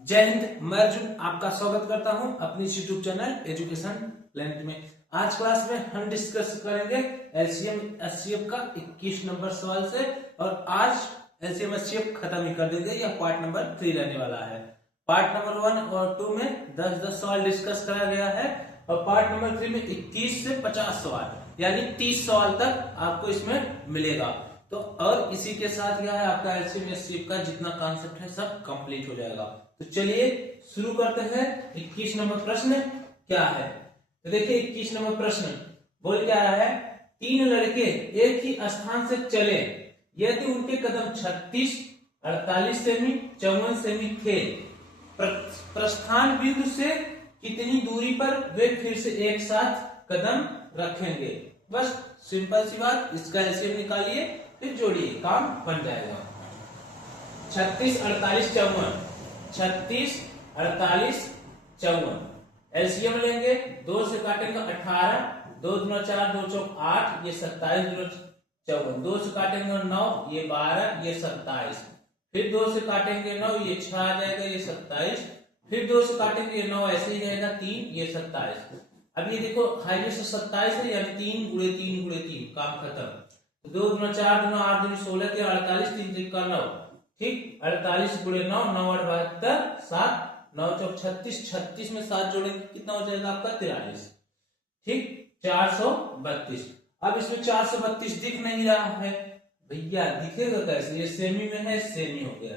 जय हिंद। मैं अर्जुन आपका स्वागत करता हूं अपनी यूट्यूब चैनल एजुकेशन लैंड में। आज क्लास में हम डिस्कस करेंगे एलसीएम एचसीएफ का 21 नंबर सवाल से, और आज एलसीएम एचसीएफ खत्म ही कर देंगे। यह पार्ट नंबर 3 रहने वाला है। पार्ट नंबर 1 और 2 में 10-10 सवाल डिस्कस करा गया है, और पार्ट नंबर 3 में 21 से 50 सवाल यानी 30 सवाल तक आपको इसमें मिलेगा। तो और इसी के साथ क्या है, आपका एलसीएम एचसीएफ का जितना कॉन्सेप्ट है सब कंप्लीट हो जाएगा। तो चलिए शुरू करते हैं। 21 नंबर प्रश्न क्या है, तो देखिए 21 नंबर प्रश्न बोल क्या रहा है। 3 लड़के एक ही स्थान से चले, यदि उनके कदम 36, 48 सेमी, 54 सेमी थे, प्रस्थान बिंदु से कितनी दूरी पर वे फिर से एक साथ कदम रखेंगे। बस सिंपल सी बात, इसका एलसीएम निकालिए फिर जोड़िए, काम बन जाएगा। 36, 48, 54, 36, 48, 54 एलसीएम लेंगे। 2 से काटेंगे 18, 2 दूना 4, 2 चौक 8, ये 27 दूना 54। 2 से काटेंगे 9, ये 12, ये 27। फिर 2 से काटेंगे 9, ये 6 आ जाएगा, ये 27। फिर 2 से काटेंगे ये 9 ऐसे ही रहेगा, 3, ये 27। अब ये देखो हाईवे से 27 है, यानी 3 गुणे 3 गुणे 3, काम खत्म। 2 दूना 4, दूना 8, दूनी 16 के 48, 3 का 9, ठीक। 48 गुणे 9, 9 8 72, 7, 9 चौक 36, 36 में 7 जोड़ेंगे कितना हो जाएगा आपका 43, ठीक। 432। अब इसमें 432 दिख नहीं रहा है भैया, दिखेगा कैसे, ये सेमी में है, सेमी हो गया,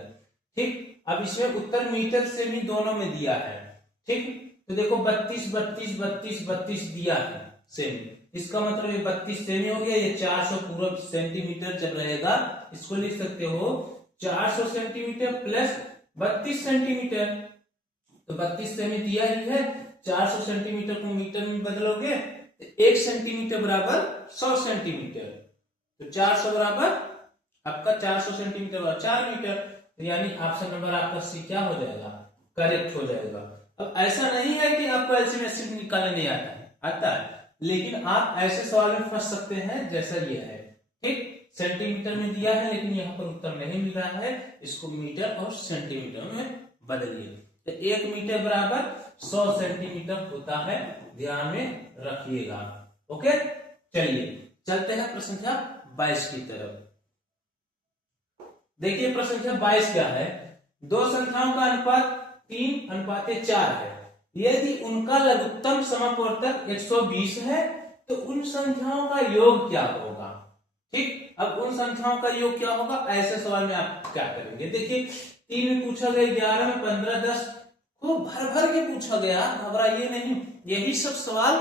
ठीक। अब इसमें उत्तर मीटर सेमी दोनों में दिया है, ठीक। तो देखो 32 32 32 32 दिया है सेमी, इसका मतलब ये 32 सेमी हो गया। ये 400 पूरा सेंटीमीटर जब रहेगा, इसको लिख सकते हो 400 सेंटीमीटर प्लस 32 सेंटीमीटर। तो 32 सेमी दिया ही है, 400 सेंटीमीटर को मीटर में बदलोगे तो 1 सेंटीमीटर बराबर 100 सेंटीमीटर। तो 400 बराबर आपका 400 सेंटीमीटर बराबर 4 मीटर। तो यानी ऑप्शन नंबर आपका सी क्या हो जाएगा, करेक्ट हो जाएगा। अब ऐसा नहीं है कि आपको एलसीएम एचसीएफ निकालने नहीं आता है, आता है, लेकिन आप ऐसे सवाल में फंस सकते हैं जैसा ये है, ठीक। सेंटीमीटर में दिया है लेकिन यहाँ पर उत्तर नहीं मिल रहा है, इसको मीटर और सेंटीमीटर में बदलिए। तो 1 मीटर बराबर 100 सेंटीमीटर होता है, ध्यान में रखिएगा। ओके, चलिए चलते हैं प्रश्न संख्या 22 की तरफ। देखिए प्रश्न संख्या 22 क्या है। दो संख्याओं का अनुपात 3:4 है, यदि उनका लघुत्तम समापवर्तक 120 है तो उन संख्याओं का योग क्या होगा, ठीक। अब उन संख्याओं का योग क्या होगा, ऐसे सवाल में आप क्या करेंगे। देखिए 3 में पूछा गया, 11 में 15, 10 को भर भर के पूछा गया, घबराइए नहीं। यही सब सवाल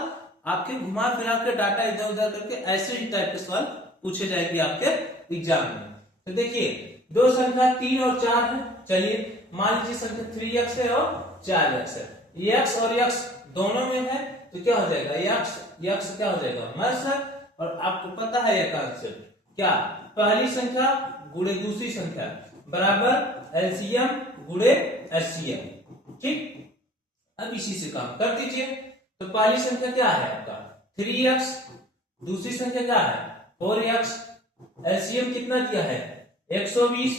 आपके घुमा फिरा के डाटा इधर उधर करके ऐसे ही टाइप के सवाल पूछे जाएंगे आपके एग्जाम में। तो देखिए दो संख्या 3 और 4 है, चलिए मान लीजिए संख्या 3x है और 4x है। x और x दोनों में है तो क्या हो जाएगा, x क्या हो जाएगा मस है। और आपको पता है यह कॉन्सेप्ट क्या, पहली संख्या गुणे दूसरी संख्या बराबर एलसीएम गुणे एचसीएम, ठीक। अब इसी से काम कर दीजिए। तो पहली संख्या क्या है आपका 3x, दूसरी संख्या क्या है 4x, एलसीएम कितना दिया है 120,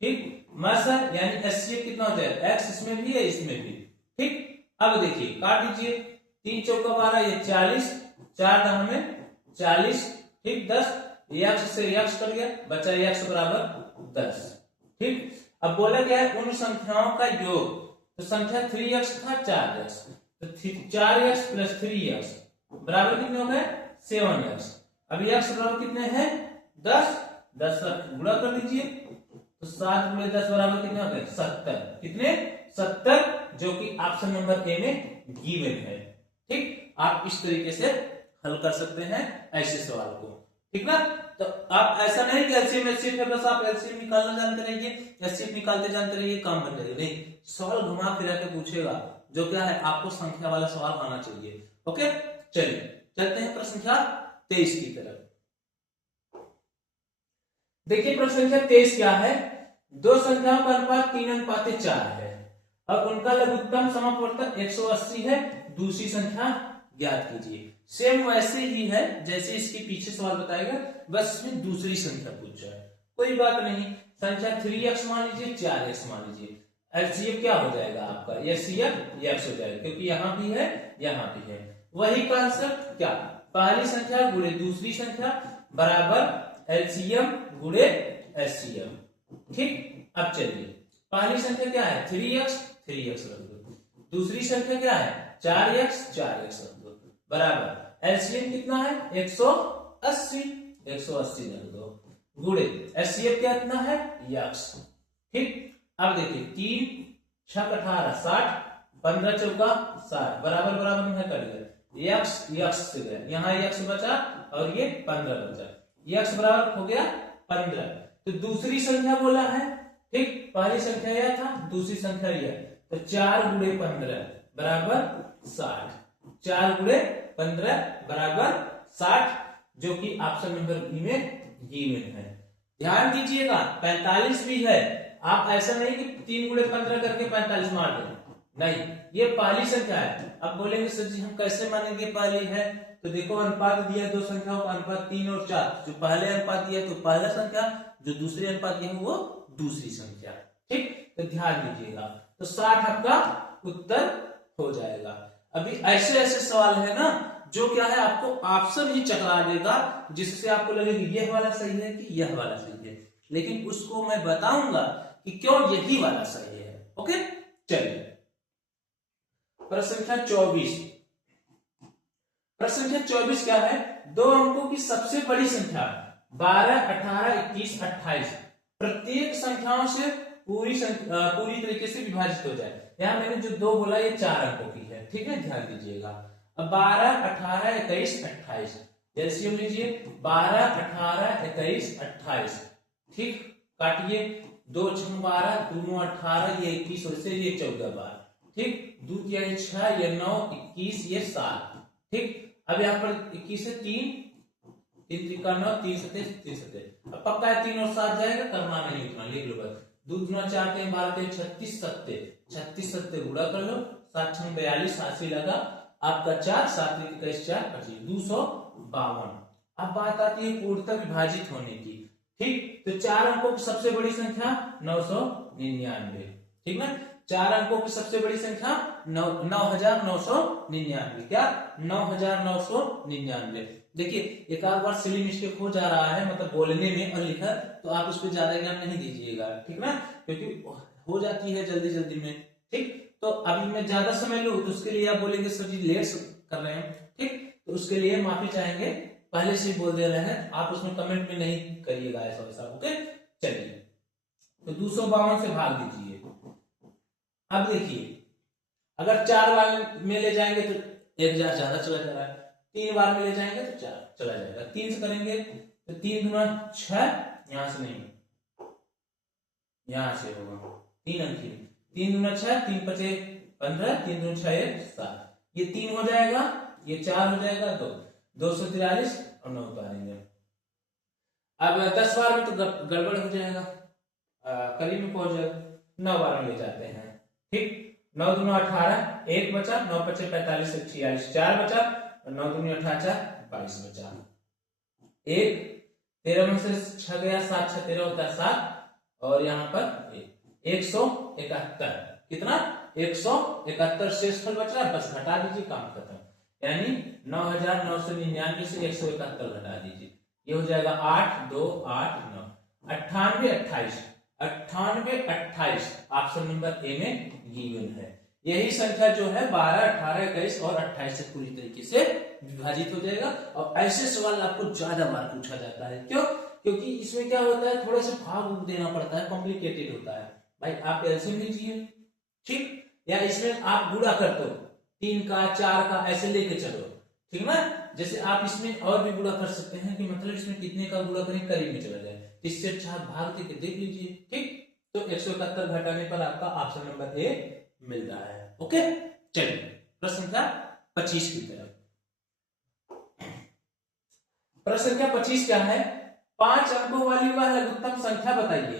ठीक। मस है यानी एचसीएफ कितना हो जाएगा, x इसमें भी है इसमें भी, ठीक। अब देखिए काट दीजिए, 3 चौका 12, ये 40, 4 दह में 40, ठीक। 10 x से x कट गया, बचा x बराबर 10, ठीक। अब बोला गया है उन संख्याओं का योग, तो संख्या 3x था 4x, तो 4x प्लस 3x बराबर कितने हो गए 7x। अब x बराबर कितने हैं 10, 10 का गुणा कर लीजिए, तो 7 गुणे 10 बराबर कितने हो गए 70, कितने 70, जो कि ऑप्शन नंबर ए में गिवन है, ठीक। आप इस तरीके से हल कर सकते हैं ऐसे सवाल को, ठीक ना। तो आप ऐसा नहीं कि एलसीएम एचसीएफ है बस आप एलसीएम निकालना जानते रहिए, एचसीएफ निकालते जानते रहिए, काम बन जाएगा, नहीं। सवाल घुमा फिरा के पूछेगा, जो क्या है आपको संख्या वाला सवाल आना चाहिए। ओके, चलिए चलते हैं प्रश्न संख्या 23 की तरफ। देखिए प्रश्न संख्या 23 क्या है। दो संख्याओं का अनुपात 3:4 है, अब उनका लघुत्तम समापवर्तक 180 है, दूसरी संख्या ज्ञात कीजिए। सेम वैसे ही है जैसे इसके पीछे सवाल बताएगा, बस इसमें दूसरी संख्या पूछा है, कोई बात नहीं। संख्या 3x मान लीजिए, 4x मान लीजिए, एलसीएम क्या हो जाएगा आपका, एलसीएम यक्स हो जाएगा, क्योंकि यहाँ भी है यहाँ भी है। वही कॉन्सेप्ट, क्या, पहली संख्या गुणे दूसरी संख्या बराबर एलसीएम गुणे एचसीएफ। ठीक, अब चलिए पहली संख्या क्या है 3x, 3x रख दो। दूसरी संख्या क्या है 4x, 4x रख दो बराबर एलसीएम कितना है 180, 180 रख दो गुणे एचसीएफ क्या इतना है यक्स। ठीक, अब देखिए 3 6 18 60, 15 चौका 60 बराबर बराबर में कर दिया, यक्स यक्स से गया, यहाँ यक्स बचा और ये 15 बचा, यक्स बराबर हो गया 15। तो दूसरी संख्या बोला है, ठीक, पहली संख्या यह था, दूसरी संख्या यह, तो 4 गुणे 15 बराबर 60, 4 गुणे 15 बराबर 60, जो कि ऑप्शन नंबर बी में गिवन है। ध्यान दीजिएगा 45 भी है, आप ऐसा नहीं कि 3 गुणे 15 करके 45 मार दें, नहीं, ये पहली संख्या है। अब बोलेंगे सर जी हम कैसे मानेंगे पहली है, तो देखो अनुपात दिया दो संख्याओं का, अनुपात 3 और 4, जो पहले अनुपात दिया तो पहला संख्या, जो दूसरे अनुपात दिया वो दूसरी संख्या। ठीक, तो ध्यान दीजिएगा, तो 60 आपका उत्तर हो जाएगा। अभी ऐसे ऐसे सवाल है ना जो क्या है आपको ऑप्शन ही चकरा देगा, जिससे आपको लगेगा यह वाला सही है कि यह वाला सही है, लेकिन उसको मैं बताऊंगा कि क्यों यही वाला सही है। ओके, चलिए प्रश्न संख्या 24। प्रश्न संख्या 24 क्या है, दो अंकों की सबसे बड़ी संख्या 12, 18, 21, 28 प्रत्येक संख्याओं से पूरी तरीके से विभाजित हो जाए। यहाँ मैंने जो दो बोला ये 4 अंकों की है, ठीक है, ध्यान दीजिएगा। अब 12, 18, 21, 28 एलसीएम लीजिए, 12, 18, 21, 28, ठीक, काटिए, 2 6 12, दोनों 18, ये 21 और से ये 14 बार, ठीक, दो या 6 या 9 21 ये 7, ठीक। अब यहाँ पर 21 है 3 3 9 3 7 3 7, अब पक्का है 3 और 7 जाएगा, करना नहीं उतना, लिख लो बस, 2 गुना 4 3 12 36 7 36 7 गुणा कर लो, 7 6 42 80 लगा आपका 4 7 21 4 25 252। अब बात आती है पूर्णतः विभाजित होने की, ठीक, तो 4 अंकों की सबसे बड़ी संख्या 999, ठीक ना, 4 अंकों की सबसे बड़ी संख्या 9999, क्या 9999। देखिए एक आध बार सिली मिस्टेक हो जा रहा है, मतलब बोलने में और लिखा, तो आप उस पर ज्यादा ज्ञान नहीं दीजिएगा, ठीक ना, क्योंकि हो जाती है जल्दी जल्दी में, ठीक। तो अभी मैं ज्यादा समय लूं तो उसके लिए आप बोलेंगे सर जी लेट कर रहे हैं, ठीक, तो उसके लिए माफी चाहेंगे, पहले से बोल दे रहे हैं, आप उसमें कमेंट में नहीं करिएगा ऐसा वैसा। ओके, चलिए तो 252 से भाग दीजिए। अब देखिए अगर 4 बार में ले जाएंगे तो 1000 ज्यादा चला जा रहा है, 3 बार में ले जाएंगे तो 4 चला जाएगा, 3 से करेंगे तो 3 गुना 6, यहां से नहीं यहां से होगा 3 अंकी, 3 गुना 6 3 5 15, 3 गुना 6 7, ये 3 हो जाएगा, ये 4 हो जाएगा, 243 और 9 उतारेंगे। अब 10 बार में तो गड़बड़ हो जाएगा, करीब में पहुंच जाएगा, 9 बार में ले जाते हैं, ठीक, 9 दूनी 18 1 बचा, 9 5 45 46 4 बचा, 9 दूनी 18 22 बचा, 1 13 में से 6 गया, 7 6 13 होता है 7, और यहाँ पर 171, कितना 171 शेषफल बच रहा है, बस घटा दीजिए, काम खत्म, यानी 9999 से 171 घटा दीजिए, ये हो जाएगा 8 2 8 9 98 28 98 28 ऑप्शन नंबर ए में गिवन है। यही संख्या जो है 12 18 21 और 28 से पूरी तरीके से विभाजित हो जाएगा, और ऐसे सवाल आपको ज्यादा बार पूछा जाता है, क्यों, क्योंकि इसमें क्या होता है थोड़ा सा भाग देना पड़ता है, कॉम्प्लिकेटेड होता है। भाई आप एलसीएम लीजिए, ठीक, या इसमें आप गुणा कर दो, 3 का 4 का ऐसे लेके चलो, ठीक ना, जैसे आप इसमें और भी गुणा कर सकते हैं कि मतलब इसमें कितने का गुणा करें करीब में चला जाए, इससे अच्छा आप भाग देके देख लीजिए, ठीक। तो 171 घटाने पर आपका ऑप्शन नंबर ए मिल रहा है। ओके, चलिए प्रश्न संख्या 25 की तरफ। प्रश्न संख्या 25 क्या है, 5 अंकों वाली वह लघुत्तम संख्या बताइए।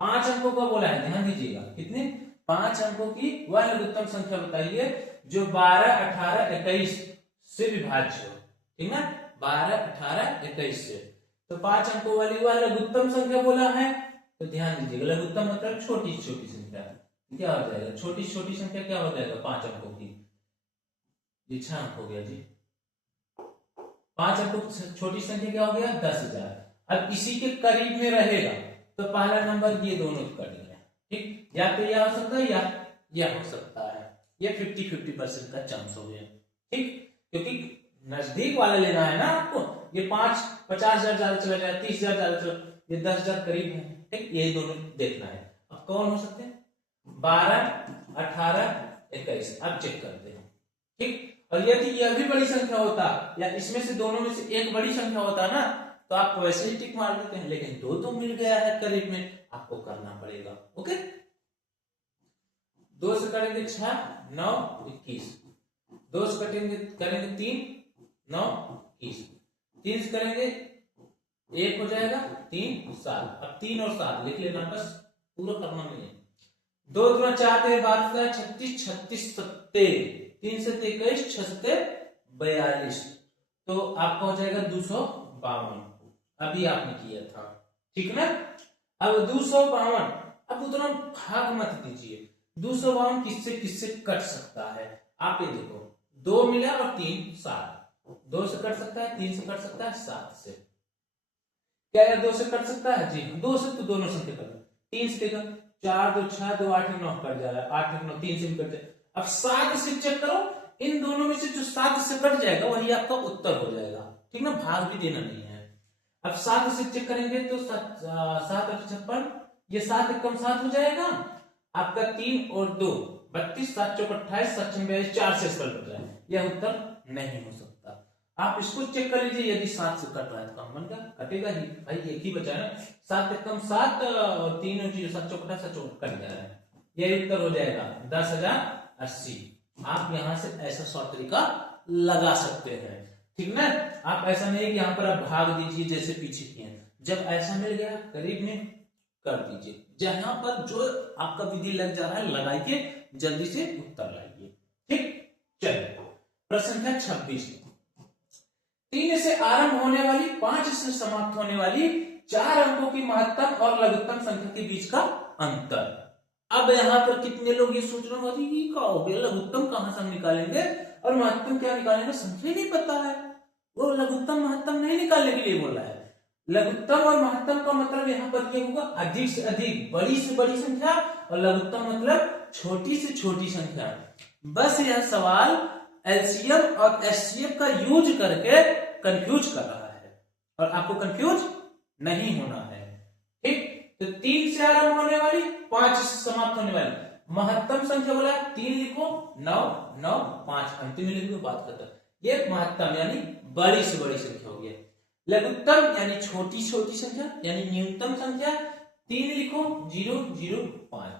5 अंकों का बोला है, ध्यान दीजिएगा, कितने 5 अंकों की वह लघुत्तम संख्या बताइए जो 12 18 21 से विभाज्य हो, ठीक ना, 12 18 21 से, तो 5 अंकों वाली वह लघुत्तम संख्या बोला है, तो ध्यान दीजिएगा लघुत्तम मतलब छोटी छोटी संख्या, क्या हो जाएगा, छोटी छोटी संख्या क्या हो जाएगा 5 अंकों की, ये 6 अंक हो गया जी। 5 अंकों की छोटी संख्या क्या हो गया 10,000। अब इसी के करीब में रहेगा तो पहला नंबर ये दोनों कट गया, ठीक, या तो यह हो सकता है या यह हो सकता है, ये 50-50% का चांस हो गया, ठीक, क्योंकि नजदीक वाला लेना है ना आपको, ये 50,000 ज्यादा चला जाए, 30,000 ज्यादा चला, ये 10,000 करीब है, ठीक, यही दोनों देखना है। अब कौन हो सकते हैं 12, 18, 21, अब चेक करते हैं, ठीक। और यदि यह भी बड़ी संख्या होता या इसमें से दोनों में से एक बड़ी संख्या होता ना तो आप वैसे ही टिक मार देते हैं, लेकिन दो तो मिल गया है करीब में, आपको करना पड़ेगा, ओके। 2 से करेंगे 6, 9, 21, 2 से करेंगे 3, 9, 21, 3 से करेंगे 1 हो जाएगा 3, 7, अब 3 और 7 लिख लेना, बस पूरा करना नहीं है। 2 दूना 4 तेरे 12 36, 36 सत्ते 3 से 21, 6 से 42, तो आपका हो जाएगा 252, अभी आपने किया था, ठीक ना। अब 252, अब उतना भाग मत दीजिए, 252 किससे किससे कट सकता है, आप ये देखो 2 मिला और 3 7, 2 से कट सकता है, 3 से कट सकता है, 7 से, क्या यह 2 से कट सकता है जी, 2 से तो दोनों संख्या कट, 3 से देखा 4 2 6 2 8 9 कट जा रहा है, 8 9 3 से भी कट जाए। अब 7 से चेक करो, इन दोनों में से जो 7 से कट जाएगा वही आपका उत्तर हो जाएगा, ठीक ना, भाग भी देना नहीं है। अब 7 से चेक करेंगे तो 7 7 और 56, ये 7 कम 7 हो जाएगा आपका, 3 और 2 32, 7 चौक 28, 7 छह 42, 4 से स्पष्ट हो जाए, यह उत्तर नहीं हो सकता। आप इसको चेक कर लीजिए, यदि 7 से कट रहा है तो कम बन गया, कटेगा ही भाई, एक ही बचा है, 7 कम 7 और 3 और 7 चौक 28, 7 चौक कट जा रहा है, यह उत्तर हो जाएगा 10,080। आप यहां से ऐसा शॉर्ट तरीका लगा सकते हैं, ठीक ना। आप ऐसा नहीं कि यहाँ पर आप भाग दीजिए जैसे पीछे किए, जब ऐसा मिल गया करीब में कर दीजिए, जहां पर जो आपका विधि लग जा रहा है लगाइए, जल्दी से उत्तर लाइए, ठीक। चलिए प्रश्न संख्या 26, 3 से आरंभ होने वाली 5 से समाप्त होने वाली 4 अंकों की महत्तम और लघुत्तम संख्या के बीच का अंतर। अब यहाँ पर कितने लोग ये सोच रहे हैं कि क्या हो गया, लघुत्तम कहां से हम निकालेंगे और महत्तम क्या निकालेंगे, संख्या नहीं पता है, वो लघुत्तम महत्तम नहीं निकालने के लिए बोल रहा है। लघुत्तम और महत्तम का मतलब यहाँ पर ये होगा अधिक से अधिक, बड़ी से बड़ी संख्या, और लघुत्तम मतलब छोटी से छोटी संख्या। बस यह सवाल एलसीएम और एचसीएफ का यूज करके कंफ्यूज कर रहा है, और आपको कंफ्यूज नहीं होना है, ठीक। तो 3 से आरंभ होने वाली 5 से समाप्त होने वाली महत्तम संख्या बोला 3 लिखो, 9 9 5 अंतिम में लिखो, बात खत्म। ये महत्तम यानी बड़ी से बड़ी संख्या हो गया। लघुत्तम यानी छोटी छोटी संख्या यानी न्यूनतम संख्या, 3 लिखो 0 0 5।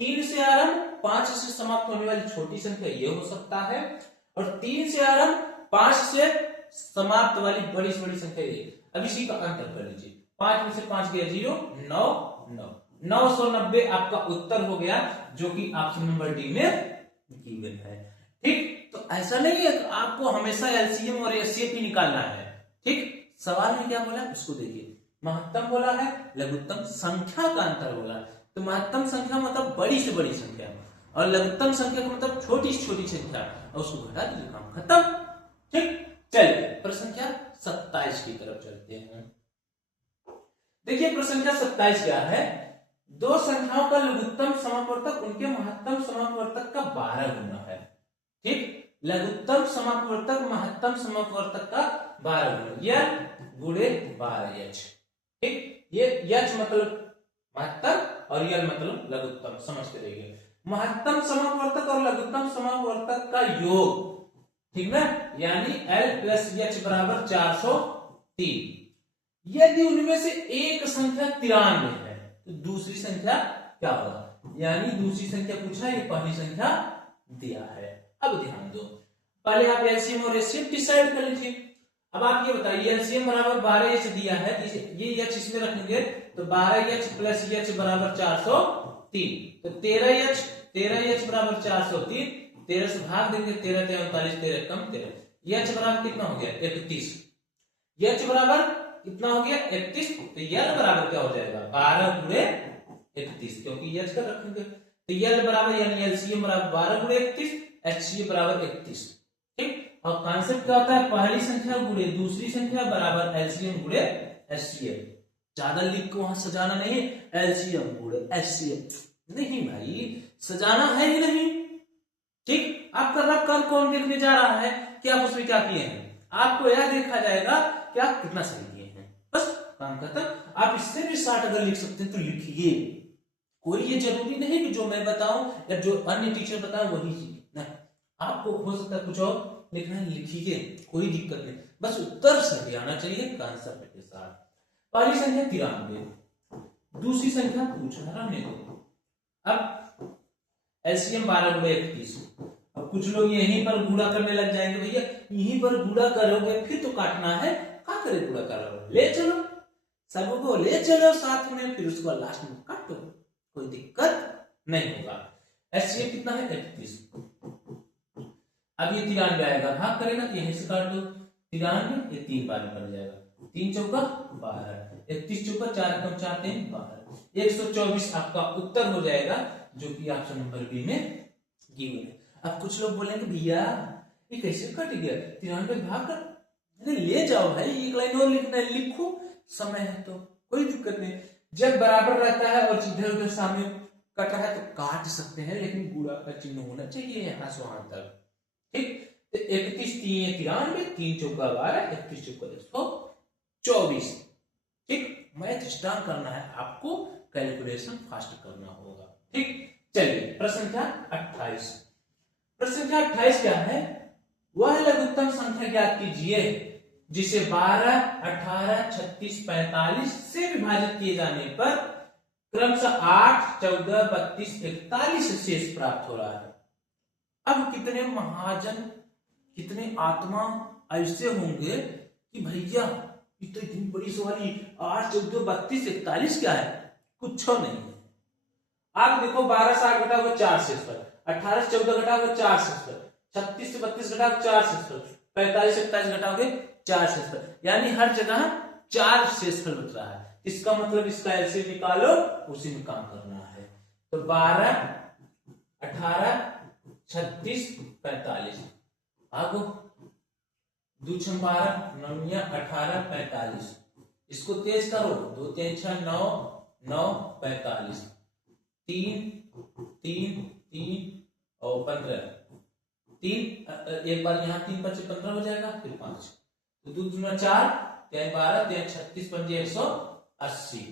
3 से आरंभ 5 से समाप्त होने वाली छोटी संख्या ये हो सकता है, और 3 से आरंभ 5 से समाप्त वाली बड़ी से बड़ी संख्या ये। अब इसी का अंतर कर लीजिए, 5 में से 5 गया 0, 9 9, 990 आपका उत्तर हो गया, जो कि ऑप्शन नंबर डी में गिवन है, ठीक। तो ऐसा नहीं है आपको हमेशा एलसीएम और एचसीएफ ही निकालना है, ठीक। सवाल में क्या बोला उसको देखिए, महत्तम बोला है, लघुत्तम संख्या का अंतर बोला है, तो महत्तम संख्या मतलब बड़ी से बड़ी संख्या, और लघुत्तम संख्या का मतलब छोटी से छोटी संख्या, और उसको घटा दीजिए, काम खत्म, ठीक। चलिए प्रश्न संख्या 27 की तरफ चलते हैं। देखिए प्रश्न संख्या 27 क्या है, दो संख्याओं का लघुत्तम समापवर्तक उनके महत्तम समापवर्तक का 12 गुना है, ठीक। लघुत्तम समापवर्तक महत्तम समापवर्तक का 12 गुना, यह गुणे 12h, ठीक। ये यच मतलब महत्तम और यल मतलब लघुत्तम, समझते रहिए। महत्तम समापवर्तक और लघुत्तम समापवर्तक का योग, ठीक ना, यानी L प्लस H बराबर 403। यदि उनमें से एक संख्या 93 है तो दूसरी संख्या क्या होगा, यानी दूसरी संख्या पूछा है, ये पहली संख्या दिया है। अब ध्यान दो, पहले आप एलसीएम और एचसीएफ डिसाइड कर लीजिए। अब आप ये बताइए, एलसीएम बराबर 12h दिया है, ये h इसमें रखेंगे तो 12h प्लस h बराबर 403, तो 13h बराबर 403, 13 से भाग देंगे, 13 39, 13 कम 13, h बराबर कितना हो गया 31, h बराबर कितना हो गया 31, तो यल बराबर क्या हो जाएगा 12 गुणे 31, क्योंकि h का रखेंगे, तो यल बराबर यानी एलसीएम बराबर 12 गुणे 31, एचसीएफ बराबर 31। ठीक, और कॉन्सेप्ट क्या होता है, पहली संख्या गुणे दूसरी संख्या बराबर एलसीएम गुणे एचसीएफ। ज्यादा लिख को वहां सजाना नहीं, एलसीएम गुणे एचसीएफ नहीं भाई, सजाना है ही नहीं। ठीक, आपका रफ कर कौन देखने जा रहा है कि आप उसमें क्या किए हैं, आपको यह देखा जाएगा कि आप कितना सही किए हैं, बस काम खत्म। आप इससे भी शार्ट अगर लिख सकते हैं तो लिखिए, कोई ये जरूरी नहीं कि जो मैं बताऊं या जो अन्य टीचर बताएं वही नहीं, आपको हो सकता है कुछ और लिखना है, लिखिए, कोई दिक्कत नहीं, बस उत्तर सही आना चाहिए कॉन्सेप्ट के साथ। पहली संख्या 93, दूसरी संख्या पूछ रहा रहने दो। अब एलसीएम 12 गुणे 31। अब कुछ लोग यहीं पर गुणा करने लग जाएंगे, भैया यहीं पर गुणा करोगे फिर तो काटना है, क्या करे गुणा करोगे, ले चलो सबको ले चलो साथ में, फिर उसको लास्ट में काटो, कोई दिक्कत नहीं होगा। एचसीएफ कितना है 31। अब ये 93 आएगा, भाग करेगा तो यहीं से काट दो, 93 ये 3 बार में बन जाएगा, 3 चौका 12, 31 चौका 4 कम 4 3 12, 124 आपका उत्तर हो जाएगा, जो कि ऑप्शन नंबर बी में गिवन है। अब कुछ लोग बोलेंगे भैया ये कैसे कट गया, 93 भाग कर, अरे ले जाओ भाई, एक लाइन और लिखना है, लिखो, समय है तो कोई दिक्कत नहीं। जब बराबर रहता है और इधर उधर सामने कट रहा है तो काट सकते हैं, लेकिन गुणा का चिन्ह होना चाहिए यहां से वहां तक। ठीक, तो 31 3 93, 3 चौका 12, 31 चौका 124। ठीक, मैथ स्टार्ट करना है आपको, कैलकुलेशन फास्ट करना होगा। ठीक, चलिए प्रश्न संख्या 28। प्रश्न संख्या 28 क्या है, वह लघुत्तम संख्या ज्ञात कीजिए जिसे 12, 18, 36, 45 से विभाजित किए जाने पर क्रमशः 8, 14, 32, 41 शेष प्राप्त हो रहा है। अब कितने महाजन, कितने आत्मा ऐसे होंगे कि भैया ये तो इतनी बड़ी सवारी, 8, 14, 32, 41 क्या है, कुछ नहीं है। आप देखो 12 से 8 घटाओगे 4 शेष पर, 18 से 14 घटाओगे 4 शेष पर, 36 से 32 घटाओगे 4 शेष पर, 45 से 27 घटाओगे 4 शेषफल, यानी हर जगह 4 शेषफल बच रहा है। इसका मतलब इसका एलसीएम निकालो, उसी में काम करना है। तो 12, 18, 36, 45 आगो 2 6 12, 9 18, 45। इसको तेज करो, 2 3 6 9 9 45, 3 3 3 और 15, 3 एक बार यहाँ 3 5 15 हो जाएगा, फिर 5 तो 2 दूना 4, 3 12, 3 36, 5 180।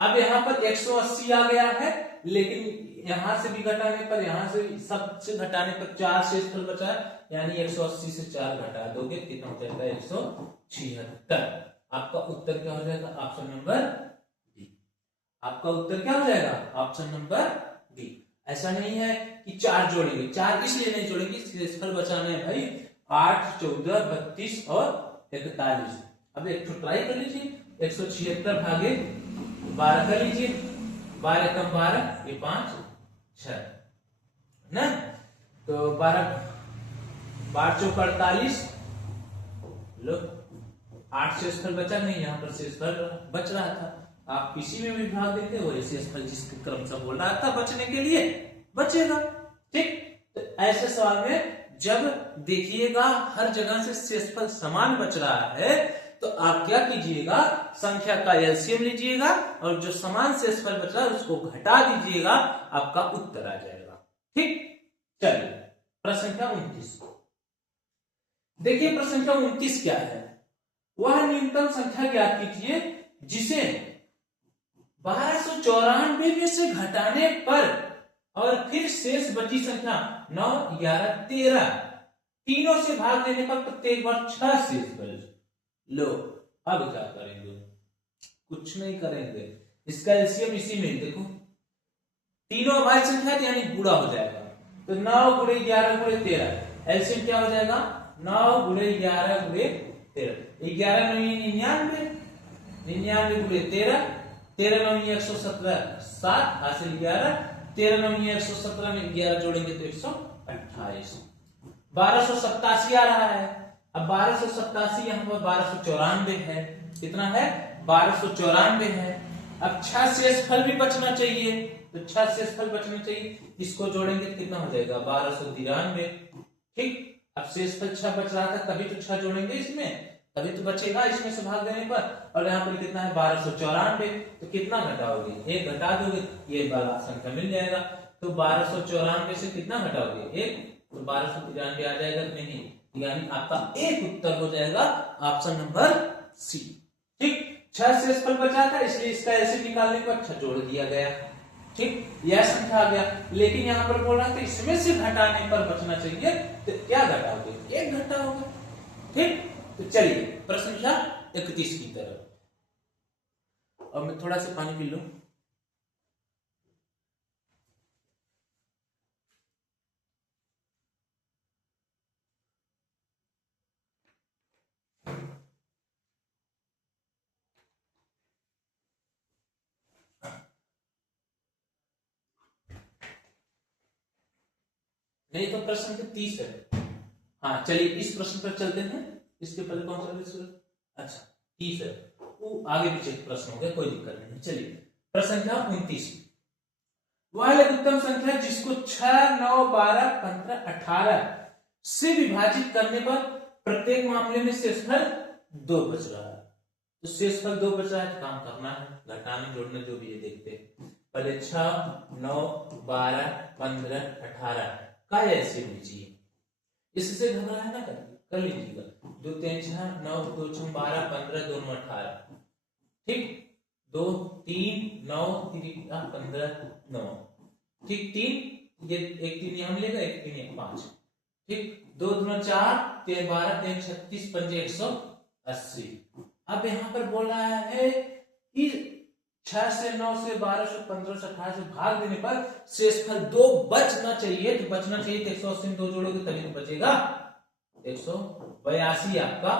अब यहाँ पर 180 आ गया है, लेकिन यहाँ से भी घटाने पर, यहाँ से सबसे घटाने पर 4 शेषफल बचा है, यानी 180 से 4 घटा दोगे कितना हो जाएगा 176। आपका उत्तर क्या हो जाएगा, ऑप्शन नंबर डी। आपका उत्तर क्या हो जाएगा, ऑप्शन नंबर डी। ऐसा नहीं है कि 4 जोड़ेंगे, 4 इसलिए नहीं जोड़ेंगे, शेषफल बचाना है भाई, 8, 14, 32 और 41। अब एक तो ट्राई कर लीजिए, 176 भागे 12 कर लीजिए, 12 कम 12 ये 5 6 ना, तो 12 चौक 48, लो 8 शेषफल बचा नहीं, यहाँ पर शेषफल बच रहा था, आप किसी में भी भाग देते वही शेषफल जिसके क्रम से बोल रहा था बचने के लिए बचेगा। ठीक, तो ऐसे सवाल में जब देखिएगा हर जगह से शेषफल समान बच रहा है तो आप क्या कीजिएगा, संख्या का एलसीएम लीजिएगा और जो समान शेषफल बच रहा है उसको घटा दीजिएगा, आपका उत्तर आ जाएगा। ठीक, चलिए प्रश्न संख्या 29 देखिए। प्रश्न संख्या 29 क्या है, वह न्यूनतम संख्या ज्ञात कीजिए जिसे 1294 में से घटाने पर और फिर शेष बची संख्या 9, 11, 13 तीनों से भाग देने पर प्रत्येक बार 6 शेष बचे। लो अब क्या करेंगे, कुछ नहीं करेंगे, इसका एलसीएम इसी में देखो, तीनों अभाज्य संख्या यानी गुणा हो जाएगा, तो 9 गुणे 11 गुणे 13, एलसीएम क्या हो जाएगा 9 गुणे 11 गुणे 13, 11 9 99, 99 गुणे 13, 13 9 117, 7 हासिल 11, 13 9 117 में 11 जोड़ेंगे तो 128, 1287 आ रहा है। अब 1287 यहाँ पर 1294 है, कितना है 1294 है, अब 6 शेषफल भी बचना चाहिए, तो 6 शेषफल बचना चाहिए, इसको जोड़ेंगे तो कितना हो जाएगा 1293। ठीक, अब शेषफल 6 बच रहा था तभी तो 6 जोड़ेंगे इसमें, तभी तो बचेगा इसमें से भाग देने पर। और यहाँ पर कितना है 1294, तो कितना घटाओगे 1 घटा दोगे, ये वाला संख्या मिल जाएगा। तो 1294 से कितना घटाओगे 1, तो 1293 आ जाएगा नहीं, यानी आपका एक उत्तर हो जाएगा ऑप्शन नंबर सी। ठीक, 6 शेषफल बचा था इसलिए इसका ऐसे निकालने को अच्छा जोड़ दिया गया। ठीक, यह संख्या आ गया, लेकिन यहाँ पर बोल रहा था इसमें से घटाने पर बचना चाहिए, तो क्या घटाओगे 1 घटाओगे। ठीक, तो चलिए प्रश्न संख्या 31 की तरफ। और मैं थोड़ा सा पानी पी लूं। नहीं तो प्रश्न के 30 है। हाँ चलिए इस प्रश्न पर चलते हैं, इसके पहले कौन सा प्रश्न? अच्छा 30 है, वो आगे पीछे प्रश्न हो गया, कोई दिक्कत नहीं। चलिए प्रश्न संख्या 29, वह लघुत्तम संख्या जिसको 6, 9, 12, 15, 18 से विभाजित करने पर प्रत्येक मामले में शेषफल 2 बच रहा है। तो शेषफल 2 बच रहा है तो काम करना है, घटाने जोड़ने जो भी है देखते हैं। पहले 6, 9, 12, 15, 18 का ऐसे लीजिए, इससे घबराया ना कर लीजिएगा। 2 3 6 9, 2 6 12, 15, दोनों 18। ठीक, 2 3 9 3 15 9। ठीक, 3 ये एक 3 हम लेगा, एक 3 एक 5। ठीक, 2 2 4 3 12 3 36 5 180। अब यहाँ पर बोल रहा है कि 6 से 9 से 12 से 15 से 18 से भाग देने पर शेषफल 2 बचना चाहिए, तो बचना चाहिए तो 180 में 2 जोड़ोगे तभी तो बचेगा 182 आपका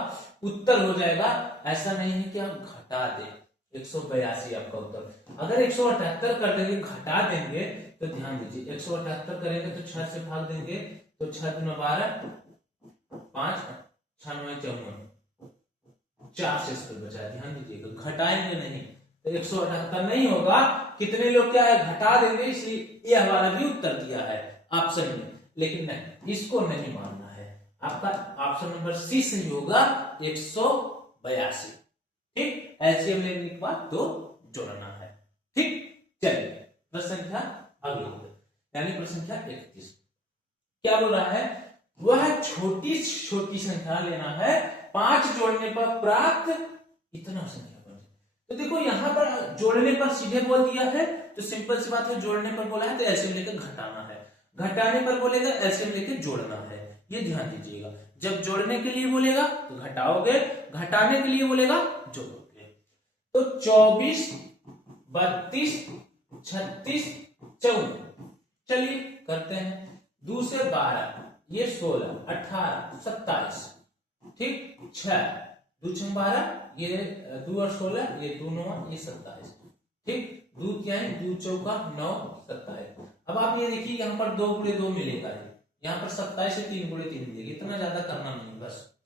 उत्तर हो जाएगा। ऐसा नहीं है कि आप घटा दें, 182 आपका उत्तर। अगर 178 कर देंगे घटा देंगे तो ध्यान दीजिए 178 करेंगे तो 6 से भाग देंगे तो 6 दूना 12 5 6 9 54 4 शेषफल बचा, ध्यान दीजिएगा घटाएंगे नहीं तो 178 नहीं होगा। कितने लोग क्या है घटा देंगे, इसलिए ये हमारा भी उत्तर दिया है ऑप्शन में, लेकिन नहीं इसको नहीं मानना है। आपका ऑप्शन नंबर सी सही होगा 182। ठीक, एलसीएम लेने के बाद 2 जोड़ना है। ठीक, चलिए प्रश्न संख्या अगली यानी प्रश्न संख्या 31 क्या बोल रहा है, वह छोटी छोटी संख्या लेना है 5 जोड़ने पर प्राप्त इतना संख्या। तो देखो यहाँ पर जोड़ने पर सीधे बोल दिया है, तो सिंपल सी बात है, जोड़ने पर बोला है तो एलसीएम लेकर घटाना है, घटाने पर बोलेगा एलसीएम लेकर जोड़ना है। ये ध्यान दीजिएगा, जब जोड़ने के लिए बोलेगा तो घटाओगे, घटाने के लिए बोलेगा जोड़ोगे। तो 24 32 36 54, चलिए करते हैं। 2 से 12 ये 16 18 27। ठीक, 6 2 6 12 ये 2 और 16 ये 2 9 ये 27। ठीक, 2 क्या है 2 चौका 9 27। अब आप ये देखिए यहाँ पर 2 गुणे 2 मिलेगा, यहाँ पर 27 से 3 गुणे 3 मिलेगा, इतना ज्यादा करना नहीं, बस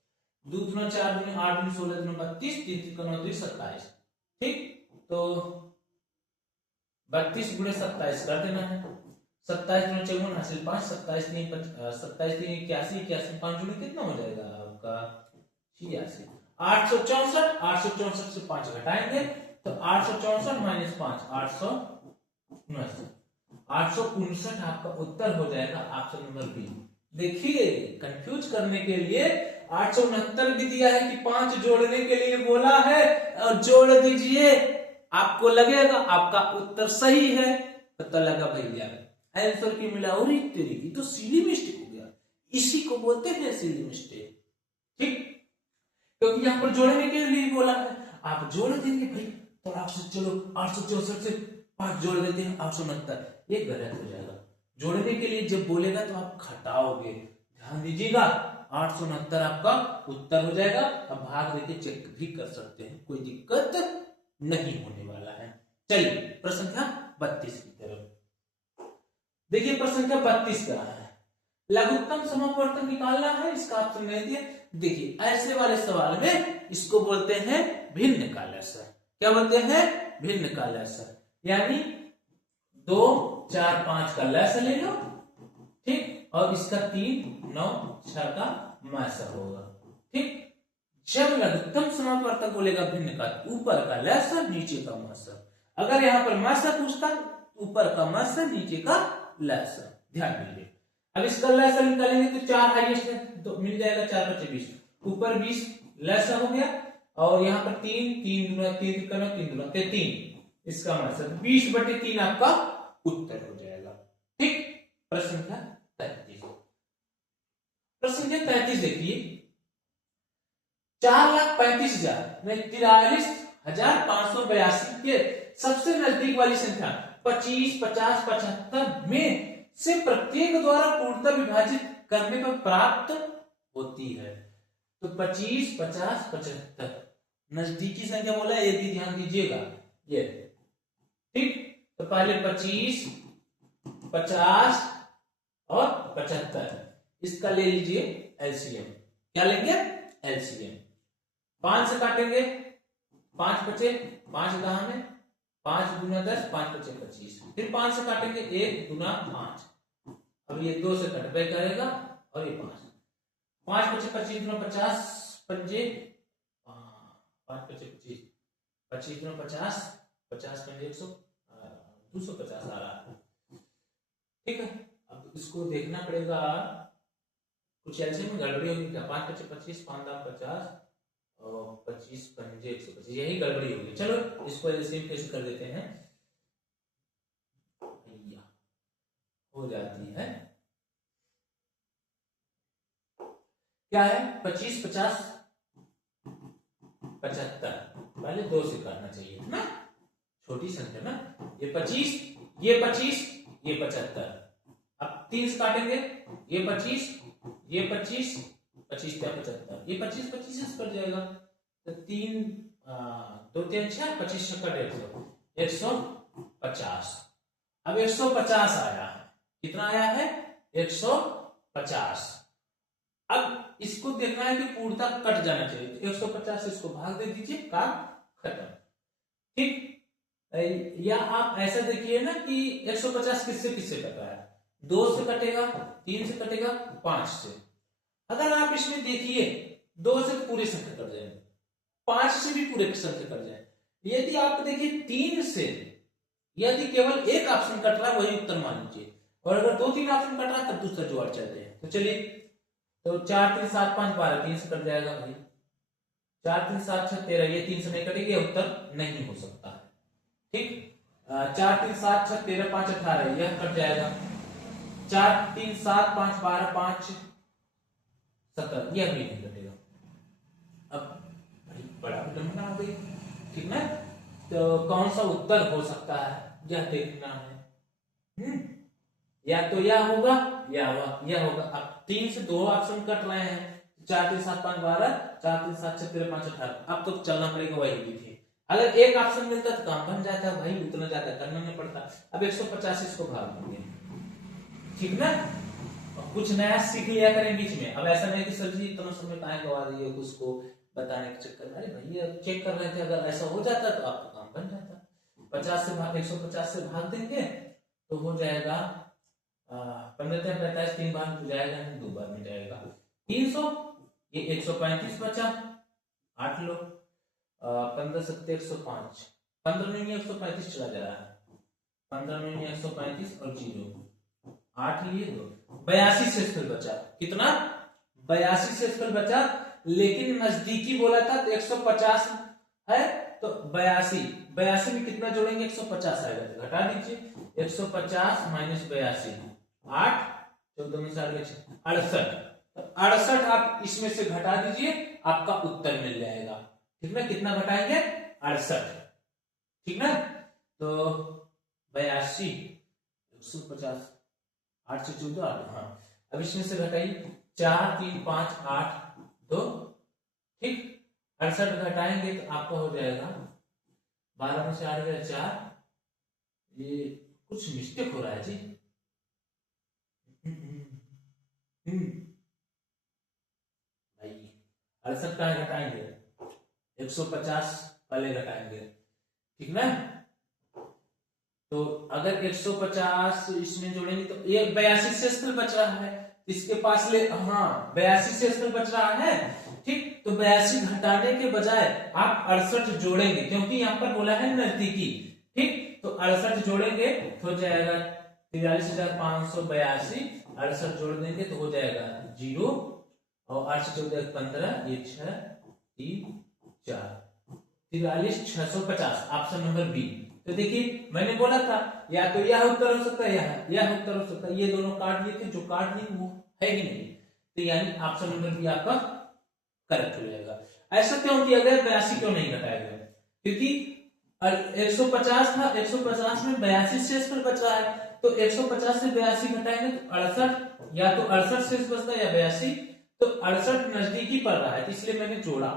2 दूना 4 दूनी 8 दूनी 16 दूनी 32 3 3 9 2 27। ठीक, तो 32 गुणे 27 कर देना है, 27 गुणे 54 हासिल 5 27 3 81 81 5 गुणे कितना हो जाएगा आपका 86। 864 से 5 घटाएंगे तो 864 माइनस 5 859। 859 आपका उत्तर हो जाएगा ऑप्शन नंबर बी। देखिए कंफ्यूज करने के लिए 869 भी दिया है कि 5 जोड़ने के लिए बोला है और जोड़ दीजिए, आपको लगेगा आपका उत्तर सही है, पता लगा भैया आंसर की मिला और तेरी की तो सिली मिस्टेक हो गया, इसी को बोलते हैं सिली मिस्टेक। ठीक, क्योंकि यहाँ पर जोड़ने के लिए बोला है, आप जोड़ देंगे भाई तो आपसे चलो 864 से 5 जोड़ देते हैं 869, ये गलत हो जाएगा। जोड़ने के लिए जब बोलेगा तो आप घटाओगे, ध्यान दीजिएगा 869 आपका उत्तर हो जाएगा। अब भाग देके चेक भी कर सकते हैं, कोई दिक्कत नहीं होने वाला है। चलिए प्रश्न संख्या 32 की तरफ देखिए, प्रश्न संख्या 32 क्या है, लघुत्तम समापवर्तन निकालना है, इसका ऑप्शन नहीं दिया। देखिए ऐसे वाले सवाल में इसको बोलते हैं भिन्न कालस्वर। क्या बोलते हैं भिन्न का लसर, यानी 2 4 5 का लसर ले लो, ठीक, और इसका 3 9 6 का मासा होगा, ठीक। जब लघुत्तम समापवर्तक बोलेगा भिन्न का, ऊपर का लसर नीचे का मासा। अगर यहाँ पर मासा पूछता, ऊपर का मासा नीचे का लसर, ध्यान दीजिए। अब इसका लसर निकालेंगे तो 4 हाईएस्ट है तो मिल जाएगा 4 5 20, ऊपर 20 लसर हो गया, और यहाँ पर 3 3 गुना 3 करना 3 गुना 3, इसका मतलब 20/3 आपका उत्तर हो जाएगा, ठीक। प्रश्न संख्या 33, प्रश्न संख्या 33 देखिए, 4,35,43,582 के सबसे नजदीक वाली संख्या 25 50 75 में से प्रत्येक द्वारा पूर्णतः विभाजित करने पर प्राप्त होती है। तो 25 50 75 नजदीकी संख्या बोला, यदि ध्यान दीजिएगा ये, ठीक। तो पहले 25 50 और 75, इसका ले लीजिए एलसीएम। क्या लेंगे? एलसीएम। 5 से काटेंगे, 5 बचे, 5 दहा में 5 गुना 10, 5 बचे 25, फिर 5 से काटेंगे 1 गुना 5, अब ये 2 से कट बाय करेगा और ये 5 बचे 25 गुना 50 पंजे 5 बचे 25, 25 गुना 50 50 पंजे 100 250 आ रहा है, ठीक है। अब इसको देखना पड़ेगा, कुछ एलसीएम में गड़बड़ी होगी क्या? 5 बचे 25, 5 दाम 50 और 25 पंजे 125, यही गड़बड़ी होगी। चलो इसको एलसीएम कैसे कर देते हैं, हो जाती है, क्या है 25 50 75, पहले 2 से काटना चाहिए ना, छोटी संख्या ना, ये 25 ये 25 ये 75, अब 3 से काटेंगे, ये 25 ये 25 25 क्या 75, ये 25 25 से कट जाएगा, तो 3 2 3 6 25 से कट 150, अब 150 आया, कितना आया है 150। अब इसको देखना है कि पूर्णतः कट जाना चाहिए, तो 150 से इसको भाग दे दीजिए, काम खत्म, ठीक। या आप ऐसा देखिए ना कि 150 किससे किससे कट रहा है, 2 से कटेगा, 3 से कटेगा, 5 से। अगर आप इसमें देखिए 2 से पूरे संख्या कट जाए, 5 से भी पूरे संख्या कट जाए, यदि आप देखिए 3 से यदि केवल एक ऑप्शन कट रहा है वही उत्तर मान लीजिए, और अगर 2 3 ऑप्शन कट रहा है तब दूसरा जोड़ चलते हैं। तो चलिए, तो 4 3 7 5 12, 3 से कट जाएगा भाई, 4 3 7 6 13, ये 3 से नहीं कटेगी, उत्तर नहीं हो सकता है, ठीक। 4 3 7 6 13 5 18, यह कट जाएगा, 4 3 7 5 12 5 17, यह भी नहीं कटेगा। अब बड़ा विडंबना हो गई, ठीक ना। तो कौन सा उत्तर हो सकता है यह देखना है, या तो यह होगा या यह होगा। अब 3 से 2 ऑप्शन कट रहे हैं, 4 3 7 5 12, 4 3 7 6 13 5 18, अब तो चलना पड़ेगा वही विधि। अगर एक ऑप्शन मिलता तो काम बन जाता है भाई, उतना ज्यादा करना नहीं पड़ता। अब 150 इसको भाग देंगे, ठीक ना, कुछ नया सीख लिया करें बीच में। अब ऐसा नहीं कि सर जी इतना समय कहाँ गवा दिए उसको बताने के चक्कर में, अरे भैया चेक कर रहे थे, अगर ऐसा हो जाता तो आपका काम बन जाता। 50 से भाग 150 से भाग देंगे तो हो जाएगा 15 45, 3 बार तो जाएगा नहीं, 2 बार में जाएगा 300, ये 135 बचा, 8 लो, 15 7 105, 15 में 135 चला जा रहा है, 15 में 135 और 0 8 लिए 2, 82 शेषफल बचा, कितना 82 शेषफल बचा, लेकिन नजदीकी बोला था तो 150 है, तो 82 में कितना जोड़ेंगे 150 आएगा, तो घटा दीजिए 150 माइनस 82, 8 14 में 68, तो 68 आप इसमें से घटा दीजिए, आपका उत्तर मिल जाएगा, ठीक ना। कितना घटाएंगे 68, ठीक ना। तो 82 150, 8 से 14 8, हाँ। अब इसमें से घटाइए 4 3 5 8 2, ठीक। 68 घटाएंगे तो आपका हो जाएगा 12 में से 8 गया 4, ये कुछ मिस्टेक हो रहा है जी, भाई 68 का घटाएंगे 150 पहले घटाएंगे, ठीक ना। अगर 150 इसमें जोड़ेंगे तो ये 82 शेष बच रहा है, इसके पास ले, हाँ 82 शेष बच रहा है, ठीक। तो 82 घटाने के बजाय आप 68 जोड़ेंगे, क्योंकि यहाँ पर बोला है नजदीकी, ठीक। तो 68 जोड़ेंगे तो हो जाएगा 43,582, 68 जोड़ देंगे तो हो जाएगा 0, और 8 से जोड़ देंगे 15, ये 6 3 4, 43,650, ऑप्शन नंबर बी। तो देखिए मैंने बोला था या तो यह उत्तर हो सकता है, यह उत्तर हो सकता है, ये दोनों काट दिए थे, जो काट दिए वो है ही नहीं, तो यानी ऑप्शन नंबर बी आपका करेक्ट हो जाएगा। ऐसा क्यों किया गया, 82 क्यों नहीं घटाया गया, क्योंकि 150 था, 150 में 82 शेष पर बच रहा है, तो 150 से 82 घटाएंगे तो 68, या तो 68 शेष बचता है या 82, तो 68 नजदीकी पड़ रहा है, इसलिए मैंने जोड़ा,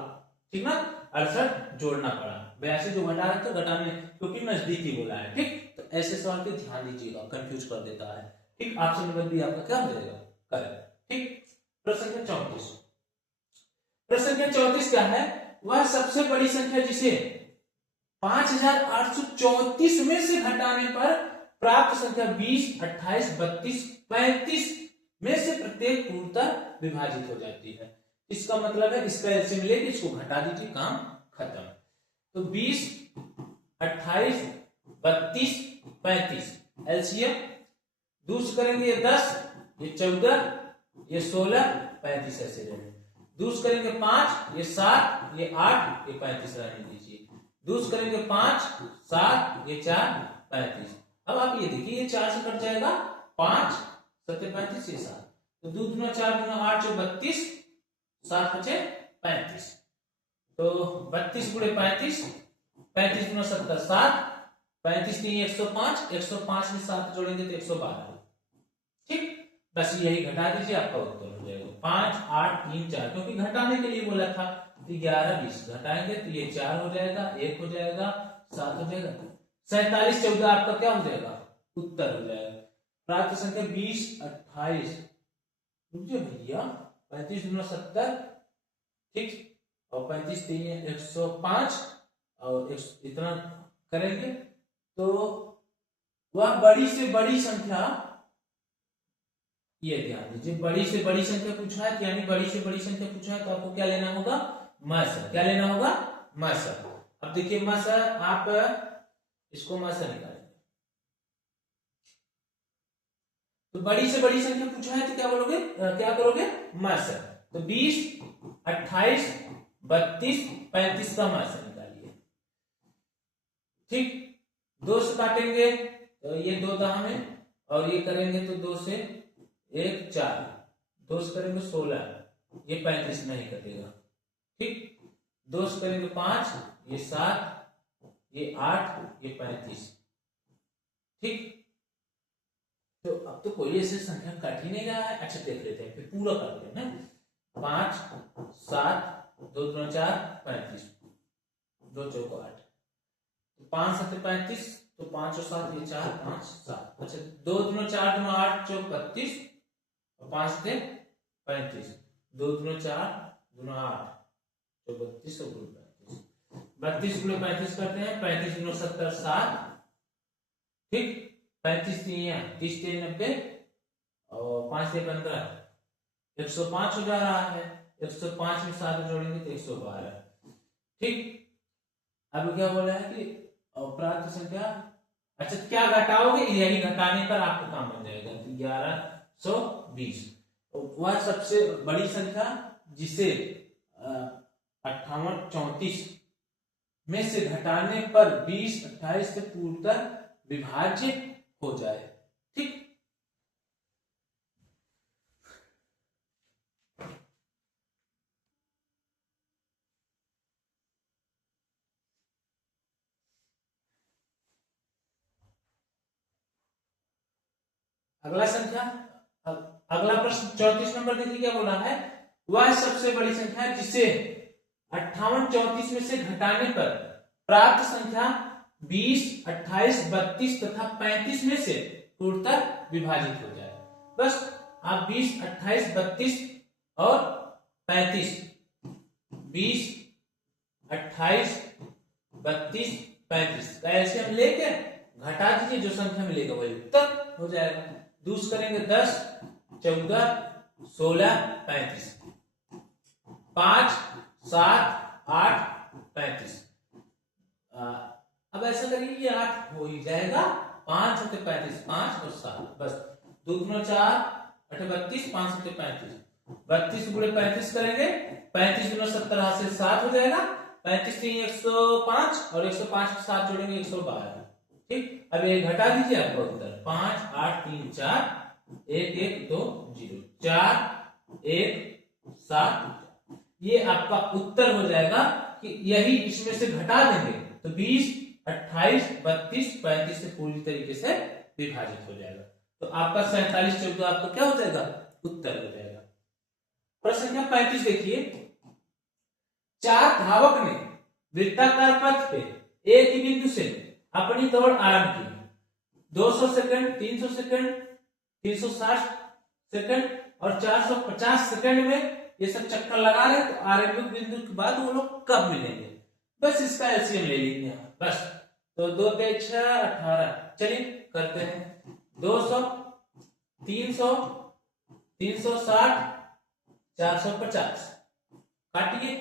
ठीक ना, 68 जोड़ना पड़ा, 82 जो घटा रहा था घटाने, क्योंकि नजदीकी बोला है, ठीक। तो ऐसे सवाल पे ध्यान दीजिएगा, कंफ्यूज कर देता है, ठीक। ऑप्शन नंबर बी आपका क्या हो जाएगा, करेक्ट, ठीक। प्रश्न संख्या 34, प्रश्न संख्या 34 क्या है, वह सबसे बड़ी संख्या जिसे 5834 में से घटाने पर प्राप्त संख्या 20, 28, 32, 35 में से प्रत्येक पूर्णतः विभाजित हो जाती है। इसका मतलब है इसका एलसीएम लेके इसको घटा दीजिए, काम खत्म। तो 20, 28, 32, 35 एलसीएम, दूसरा करेंगे ये 10, ये 14, ये 16, 35 ऐसे रहेंगे, दूसरा करेंगे 5, ये 7, ये 8, ये 35 रहने दीजिए, दूसरा करेंगे 5, 7, ये 4, 35। अब आप ये देखिए ये 4 से कट जाएगा, 5 7 35, ये 7, तो 2 दूना 4 दूना 8 जो 32, 7 बचे 35, तो 32 गुणे 35, 35 गुना 70 7, 35 3 105, 105 में 7 जोड़ेंगे तो 112, ठीक। बस यही घटा दीजिए, आपका उत्तर हो जाएगा 5 8 3 4, क्योंकि घटाने के लिए बोला था, तो 11 20 घटाएंगे तो ये 4 हो जाएगा, 1 हो जाएगा, 7 हो जाएगा, 47 14 आपका क्या हो जाएगा, उत्तर हो जाएगा। प्राप्त संख्या 20 28, रुकिए भैया, 35 गुना 70, ठीक, और 35 3 105, और इतना करेंगे तो वह बड़ी से बड़ी संख्या, ये ध्यान दीजिए, बड़ी से बड़ी संख्या पूछा है, यानी बड़ी से बड़ी संख्या पूछा है तो आपको क्या लेना होगा, मसा, क्या लेना होगा, मसा। अब देखिए मसा, आप इसको मसा निकालेंगे, तो बड़ी से बड़ी संख्या पूछा है तो क्या बोलोगे, क्या करोगे, मसा। तो 20 28 32 35 का मसा निकालिए, ठीक। 2 से काटेंगे तो ये 2 दाम है, और ये करेंगे तो 2 से 1 4, 2 से करेंगे 16, ये 35 नहीं कटेगा, ठीक। 2 से करेंगे 5, ये 7, ये 8, ये 35, ठीक। तो अब तो कोई ऐसी संख्या कट ही नहीं रहा है, अच्छा देख लेते हैं, फिर पूरा कर लेते हैं, 5 7 2 3 4 35, 2 चौको 8, 5 7 35, तो 5 और 7 ये 4 5 7, अच्छा 2 3 4 2 8 चौक 32, और 5 से 35, 2 3 4 2 8 तो 32 और 35, 32 गुणे 35 करते हैं, 35 गुणे 70 7, ठीक। 35 30 3 90, और 5 से 15 105 हो जा रहा है, 105 में 7 जोड़ेंगे तो 112, ठीक। अब क्या बोला है कि प्राप्त संख्या, अच्छा क्या घटाओगे, यही घटाने पर आपको काम बन जाएगा, तो 1120, वह सबसे बड़ी संख्या जिसे 58 34 में से घटाने पर 20 28 से पूर्णतः विभाजित हो जाए, ठीक। अगला संख्या, अगला प्रश्न 34 नंबर देखिए क्या बोला है, वह सबसे बड़ी संख्या जिसे 58 34 में से घटाने पर प्राप्त संख्या 20 28 32 तथा 35 में से पूर्णतः विभाजित हो जाए। बस आप 20 28 32 और 35, 20 28 32 35 का एलसीएम लेके घटा दीजिए, जो संख्या मिलेगा वही उत्तर हो जाएगा। दूस करेंगे 10, 14, 16, 35, 5, 7, 8, 35। अब ऐसा करिए ये 8 हो ही जाएगा, 5 होते 35, 5 और 7 बस, 2 गुना 4 8 32, 5 होते 35, 32 गुणे 35 करेंगे, 35 गुना 70 हाथ से 7 हो जाएगा, 35 3 105 और 105 के साथ जोड़ेंगे 112। ठीक, अब ये घटा दीजिए, आपका उत्तर 5 8 3 4 1 1 2 0 4 1 7। ये आपका उत्तर हो जाएगा कि यही इसमें से घटा देंगे तो 20 28 32 35 से पूरी तरीके से विभाजित हो जाएगा। तो आपका 47 14 आपका क्या हो जाएगा, उत्तर हो जाएगा। प्रश्न संख्या 35 देखिए, 4 धावक ने वृत्ताकार पथ पे एक ही बिंदु से अपनी दौड़ आरंभ की। 200 सेकंड, 300 सेकंड, 360 सेकंड और 450 सेकंड में ये सब चक्कर लगा रहे, तो आरंभिक बिंदु के बाद वो लोग कब मिलेंगे, बस इसका एलसीएम ले लीजिए बस। तो 2 के 6 18, चलिए करते हैं। 200, 300, 360, 450 काटिए,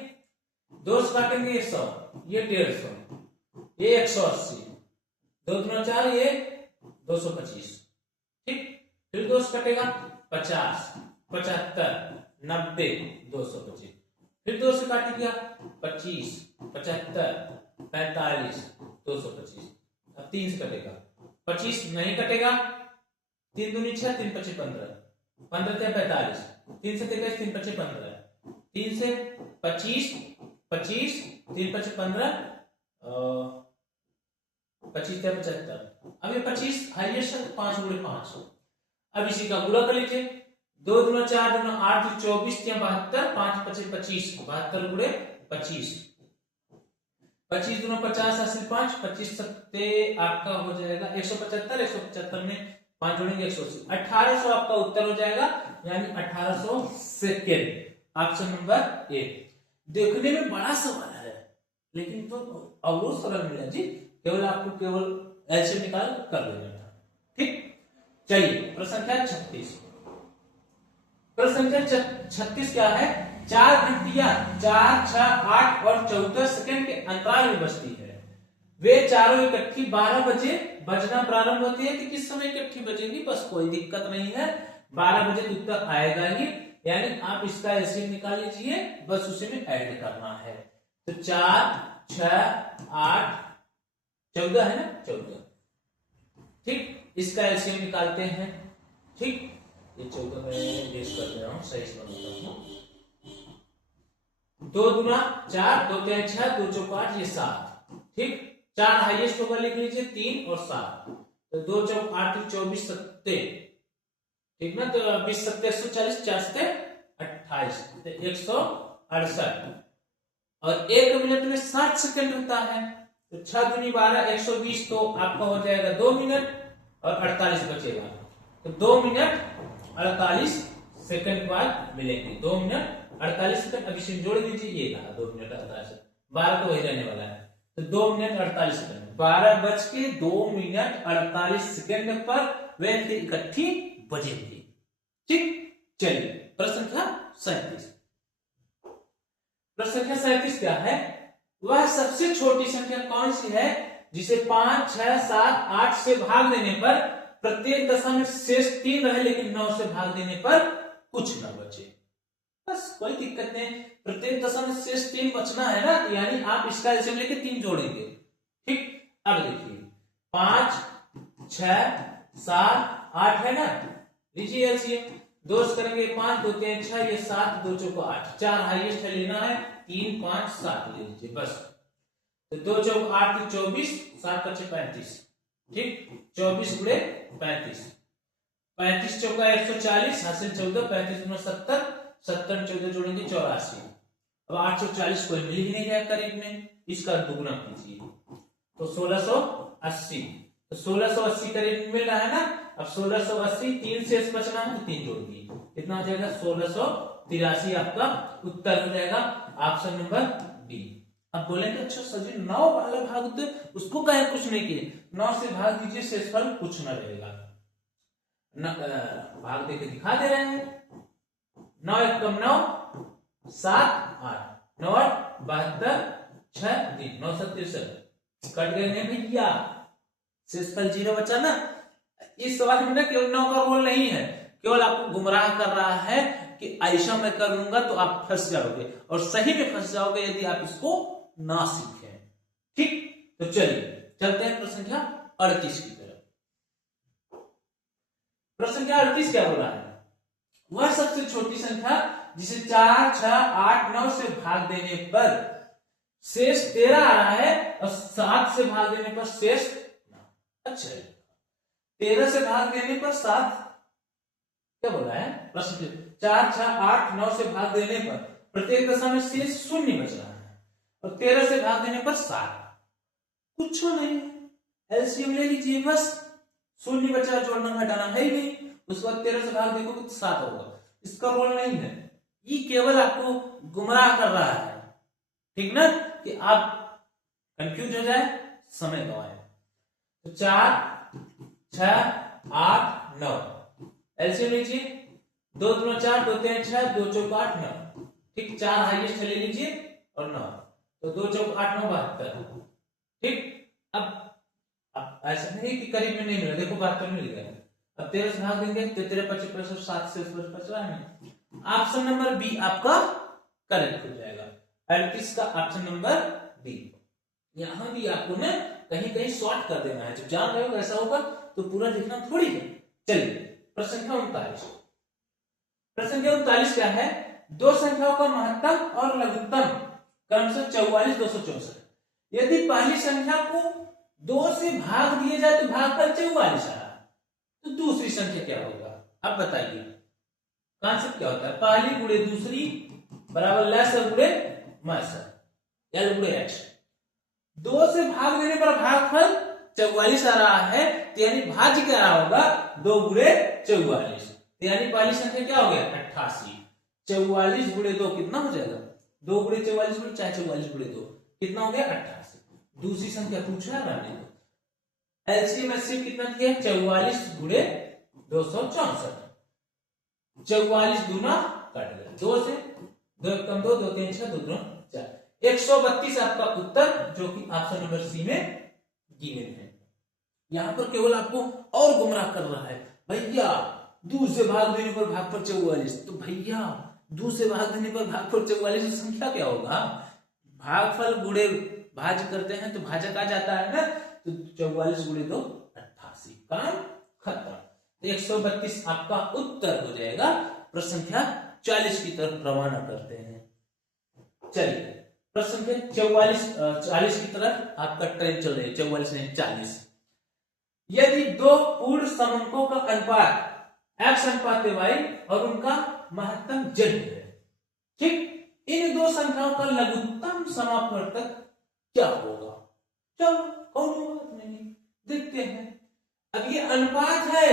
2 से काटेंगे 100, ये 150, ये 180, 2 गुना 4 ये 225। ठीक, फिर 2 से कटेगा 50, 75, 90, 225, फिर 2 से काट दिया 25, 75, 45, 225। अब 3 से कटेगा 25 नहीं कटेगा, 3 दूनी 6 3 5 15, 15 से 45, 3 से 23 3 5 15, 3 से 25 25, 3 5 15, 25 से 75। अब ये 25 हाईएस्ट है, 5 गुणे 5। अब इसी का गुणा कर लीजिए, 2 गुना 4 गुना 8 24 या 72, 5 25 25, 72 गुणे 25, 25 गुना 50 80 5, 25 सत्ते आपका हो जाएगा 175, 175 में 5 जोड़ेंगे 180, 1800 आपका उत्तर हो जाएगा, यानी 1800 सेकेंड। Option number A. देखने में बड़ा सवाल है लेकिन तो अवरोध सरल मिला जी, केवल आपको केवल ऐसे निकाल कर लेना था। ठीक, चलिए प्रश्न संख्या 36। प्रश्न संख्या 36 क्या है, 4 घंटियां 4 6 8 और 14 सेकंड के अंतराल में बजती है। वे चारों इकट्ठी 12 बजे बजना प्रारंभ होती है। कि किस समय इकट्ठी बजेगी, बस कोई दिक्कत नहीं है, 12 बजे उत्तर आएगा ही, यानी आप इसका एलसीएम निकाल लीजिए, बस उसी में ऐड करना है। तो 4 6 8 14 है ना, 14। ठीक, इसका एलसीएम निकालते हैं। ठीक, ये 14 में गेस कर रहा हूं, सही से बताता हूं। 2 गुना 4, 2 3 6, 2 4 8, ये 7। ठीक, 4 हाईएस्ट होगा, लिख लीजिए 3 और 7, तो 2 4 8 24 सत्ते, ठीक ना, तो 20 सत्ते 140, 4 सत्ते 28, तो 168 और 1 मिनट में 60 सेकंड होता है, तो 6 दूनी 12 120, तो आपका हो जाएगा 2 मिनट और 48 बचेगा, तो 2 मिनट 48 सेकंड के बाद मिलेंगे। 2 मिनट 48 सेकंड, अब इसे जोड़ दीजिए, ये रहा 2 मिनट 48, 12 तो वही रहने वाला है, तो 2 मिनट 48 सेकंड, 12 बज के 2 मिनट 48 सेकंड पर वे इकट्ठी बजेंगे। ठीक, चलिए प्रश्न संख्या 37। प्रश्न संख्या 37 क्या है, वह सबसे छोटी संख्या कौन सी है जिसे 5 6 7 8 से भाग देने पर प्रत्येक दशा में शेष 3 रहे, लेकिन 9 से भाग देने पर कुछ न बचे। बस कोई दिक्कत नहीं, प्रत्येक दशा में शेष 3 बचना है ना, यानी आप इसका एलसीएम लेके 3 जोड़ेंगे। ठीक, अब देखिए 5 6 7 8 है ना, लीजिए एलसीएम, 2 से करेंगे 5 2 3 6, ये 7 2 4 8, 4 हाईएस्ट है, लेना है 3 5 7 ले लीजिए बस, तो 2 4 8 24, 7 5 35। ठीक, 24 गुणे 35, 35 चौका 140, हासिल 14, 35 गुना 70, 70 14 जोड़ेंगे 84। अब 840 कोई मिल ही नहीं है करीब में, इसका दुगुना कीजिए तो 1680, तो 1680 करीब मिल रहा है ना। अब 1680, 3 से बचना है तो 3 जोड़ दिए, कितना हो जाएगा 1683 आपका उत्तर हो जाएगा, ऑप्शन नंबर बी। अब बोलेंगे अच्छा सर जी 9 वाला भाग होते उसको कहे कुछ नहीं किए, 9 से भाग दीजिए शेषफल कुछ न रहेगा। भाग देके दिखा दे रहे हैं, 9 एक कम 9 7 8 9 8 72 6 3 9 7 63 कट गए नहीं भैया, शेषफल 0 बचा ना। इस सवाल में ना केवल 9 का रोल नहीं है, केवल आपको गुमराह कर रहा है कि ऐसा मैं करूंगा तो आप फंस जाओगे, और सही में फंस जाओगे यदि आप इसको ना सीखें। ठीक, तो चलिए चलते हैं प्रश्न संख्या 38 की तरफ। प्रश्न संख्या 38 क्या बोला है? वह सबसे छोटी संख्या जिसे 4 6 8 9 से भाग देने पर शेष 13 आ रहा है और 7 से भाग देने पर शेष, अच्छा 13 से भाग देने पर 7 क्या बोला है प्रश्न? 4 6 8 9 से भाग देने पर प्रत्येक दशा में शेष 0 बच रहा है, और 13 से भाग देने पर 7, कुछ नहीं, एलसीएम ले लीजिए बस, 0 बचा, जोड़ना घटाना है ही नहीं, उसके बाद 13 से भाग देखोगे तो 7 होगा। इसका रोल नहीं है, ये केवल आपको गुमराह कर रहा है, ठीक ना, कि आप कंफ्यूज हो जाए, समय गवाए। तो 4 6 8 9 एलसीएम लीजिए, 2 दूना 4 2 3 6 2 चौक 8 9, ठीक, 4 हाईएस्ट ले लीजिए और 9, तो 2 चौक 8 9 72, ठीक। अब ऐसा नहीं कि करीब में नहीं मिला, देखो 72 मिल गया। अब 13 से भाग देंगे तो 13 25 25 7 से 55 में ऑप्शन नंबर बी आपका करेक्ट हो जाएगा। 38 का ऑप्शन नंबर बी। यहां भी आपको ना कहीं कहीं शॉर्ट कर देना है, जब जान रहे हो ऐसा होगा तो पूरा लिखना थोड़ी है। चलिए प्रश्न संख्या 39। प्रश्न संख्या 39 क्या है? दो संख्याओं का महत्तम और लघुत्तम क्रमशः 44 264। यदि पहली संख्या को 2 से भाग दिया जाए तो भागफल 44 आ रहा, तो दूसरी संख्या क्या होगा? अब बताइए कॉन्सेप्ट क्या होता है? पहली गुणे दूसरी बराबर लेसर गुणे माइनस एल गुणे एच। 2 से भाग देने पर भागफल 44 आ रहा है, तो यानी भाज्य क्या रहा होगा? 2 गुणे 44, यानी पहली संख्या क्या हो गया? 88। 44 गुणे 2 कितना हो जाएगा? 2 गुणे 44 गुणे चाहे 44 गुणे 2 कितना हो गया? 88। दूसरी संख्या पूछा रहने दो, एलसीएम एचसीएफ कितना दिया? 44 गुणे 264। 44 दूना कट गया 2 से, 2 कम 2 2 3 6 2 2 4, 132 आपका उत्तर, जो कि ऑप्शन नंबर सी में गिवन है। यहां पर केवल आपको और गुमराह कर रहा है, भैया 2 से भाग देने पर भागफल 44, तो भैया 2 से भाग देने पर भागफल 44 संख्या क्या होगा? भागफल गुणे भाज्य करते हैं तो भाजक आ जाता है ना, तो 44 गुणे 2 88, काम खत्म। तो 132 आपका उत्तर हो जाएगा। प्रश्न संख्या 40 की तरफ रवाना करते हैं। चलिए प्रश्न संख्या 40 की तरफ आपका ट्रेन चल रही है, 44 नहीं 40। यदि 2 पूर्ण समंकों का अनुपात x अनुपात y और उनका महत्तम z है, ठीक, इन 2 संख्याओं का लघुत्तम समापवर्तक क्या होगा? चलो कौन बात नहीं, देखते हैं। अब ये अनुपात है,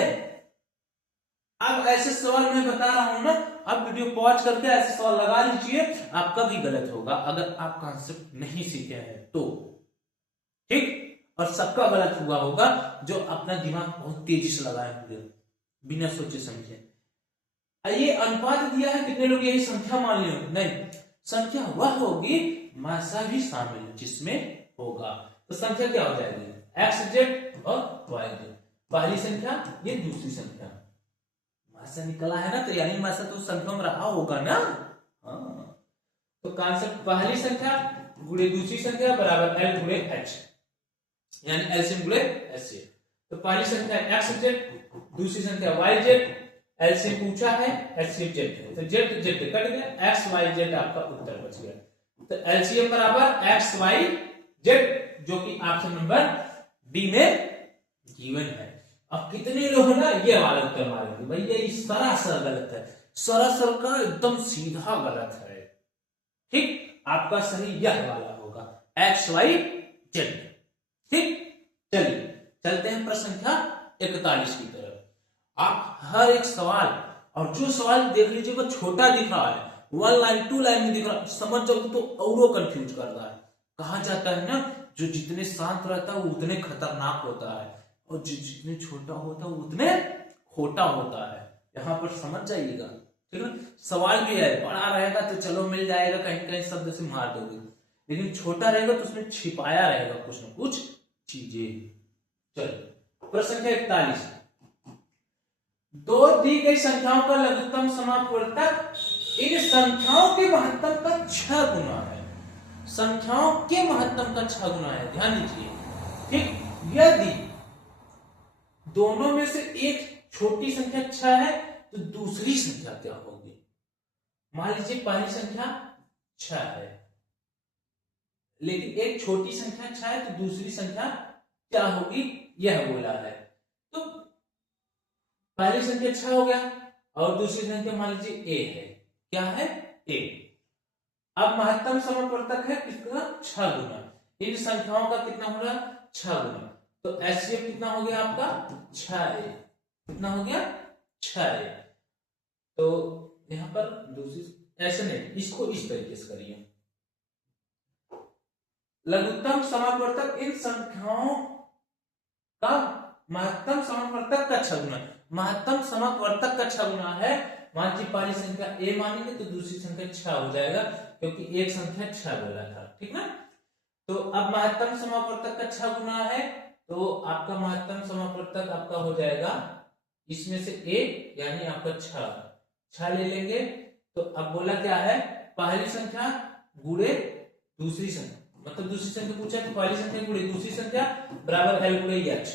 अब ऐसे सवाल मैं बता रहा हूं ना, अब वीडियो पॉज करके ऐसे सवाल लगा लीजिए, आपका भी गलत होगा अगर आप कॉन्सेप्ट नहीं सीखे हैं तो, ठीक, और सबका गलत हुआ होगा जो अपना दिमाग बहुत तेजी से लगाए होंगे बिना सोचे समझे। ये अनुपात दिया है, कितने लोग यही संख्या मान लियो? नहीं, संख्या वह होगी मासा भी शामिल जिसमें होगा, तो संख्या क्या हो जाएगी? एक्स जेड और वाई जेड। पहली संख्या ये दूसरी संख्या, मासा निकला है ना, तो यानी मासा तो संख्या में रहा होगा ना। हाँ, तो कॉन्सेप्ट पहली संख्या गुणे दूसरी संख्या बराबर एल गुणे एच, यानी एलसीएम गुणे एचसीएफ। तो पहली संख्या एक्स जेड, दूसरी संख्या वाई जेड, एलसीएम पूछा है एचसीएफ जेड है, तो जेड जेड कट गया, एक्स वाई जेड आपका उत्तर बच गया। तो एलसीएम बराबर एक्स वाई जेड, जो कि ऑप्शन नंबर डी में गिवन है। अब कितने लोग ना ये वाला उत्तर मारेंगे, भैया ये सरासर गलत है, सरासर का एकदम सीधा गलत है, ठीक, आपका सही यह वाला होगा एक्स वाई जेड, ठीक। चलिए चलते हैं प्रश्न संख्या 41 की तरफ। आप हर एक सवाल, और जो सवाल देख लीजिए वो छोटा दिख रहा है, 1 लाइन 2 लाइन में दिख रहा है, समझ जाओ तो औरों कंफ्यूज कर रहा है, कहा जाता है ना, जो जितने शांत रहता है वो उतने खतरनाक होता है, और जो जितने छोटा होता है वो उतने खोटा होता है। यहाँ पर समझ जाइएगा, ठीक है। सवाल भी है, बड़ा रहेगा तो चलो मिल जाएगा, कहीं कहीं शब्द से मार दोगे, लेकिन छोटा रहेगा तो उसमें छिपाया रहेगा कुछ न कुछ चीजें। चलो प्रश्न संख्या 41, दो दी गई संख्याओं का लघुत्तम समापवर्तक इन संख्याओं के महत्तम का 6 गुना है। संख्याओं के महत्तम का 6 गुना है, ध्यान दीजिए, ठीक। यदि दोनों में से एक छोटी संख्या 6 है तो दूसरी संख्या क्या होगी? मान लीजिए पहली संख्या 6 है, लेकिन एक छोटी संख्या 6 है तो दूसरी संख्या क्या होगी, यह बोला है। तो पहली संख्या 6 हो गया और दूसरी संख्या मान लीजिए a है, क्या है a। अब महत्तम समापवर्तक है किसका, 6 गुना। इन संख्याओं का कितना हो रहा, 6 गुना, तो एचसीएफ कितना हो गया आपका 6a, कितना हो गया 6a। तो यहां पर दूसरी ऐसे नहीं, इसको इस तरीके से करिए, लघुत्तम समापवर्तक इन संख्याओं का महत्तम समापवर्तक का 6 गुना। महत्तम समापवर्तक का 6 गुना है, मान लीजिए पहली संख्या a मानेंगे तो दूसरी संख्या 6 हो जाएगा, क्योंकि एक संख्या 6 बोला था, ठीक ना। तो अब महत्तम समापवर्तक का 6 गुना है, तो आपका महत्तम समापवर्तक आपका हो जाएगा इसमें से a, यानी आपका 6 ले लेंगे। तो अब बोला क्या है, पहली संख्या गुणे दूसरी संख्या, मतलब दूसरी संख्या पूछा तो पहली संख्या गुणे दूसरी संख्या बराबर l गुणे h।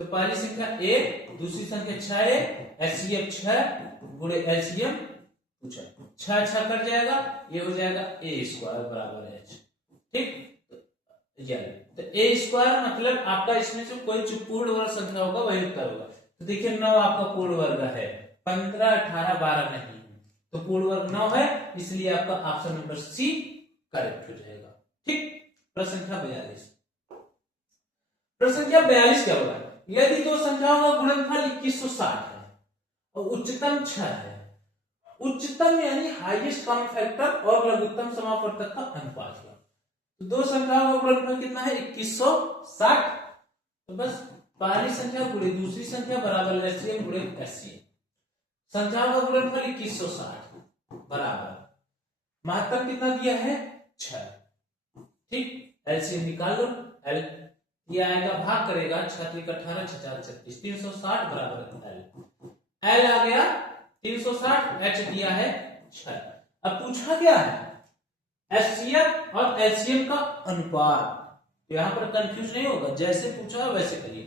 तो पहली संख्या a, दूसरी संख्या 6a, एचसीएफ 6 गुणे एलसीएम पूछा, 6 कट जाएगा, ये हो जाएगा a स्क्वायर बराबर h, ठीक। तो a स्क्वायर मतलब आपका इसमें से कोई जो पूर्ण वर्ग संख्या होगा वही उत्तर होगा। तो देखिए 9 आपका पूर्ण वर्ग है, 15, 18, 12 नहीं, तो पूर्ण वर्ग 9 है, इसलिए आपका ऑप्शन नंबर सी करेक्ट हो जाएगा, ठीक। प्रश्न संख्या 42, प्रश्न संख्या 42 क्या होगा, यदि दो संख्याओं का गुणनफल 2160 है और उच्चतम 6 है, उच्चतम यानी हाईएस्ट कॉमन फैक्टर और लघुत्तम समापवर्तक का अनुपात है। तो दो संख्याओं का गुणनफल कितना है 2160, तो बस पहली संख्या गुणे दूसरी संख्या बराबर एलसीएम गुणे एचसीएफ। संख्याओं का गुणनफल 2160 बराबर महत्तम कितना दिया है 6, ठीक। एलसीएम निकाल लो, एल ये आएगा भाग करेगा 6 3 18 6 4 36, 360 बराबर एल, एल आ गया 360, एच दिया है 6। अब पूछा क्या है एचसीएफ और एलसीएम का अनुपात, तो यहां पर कंफ्यूज नहीं होगा, जैसे पूछा है वैसे करिए।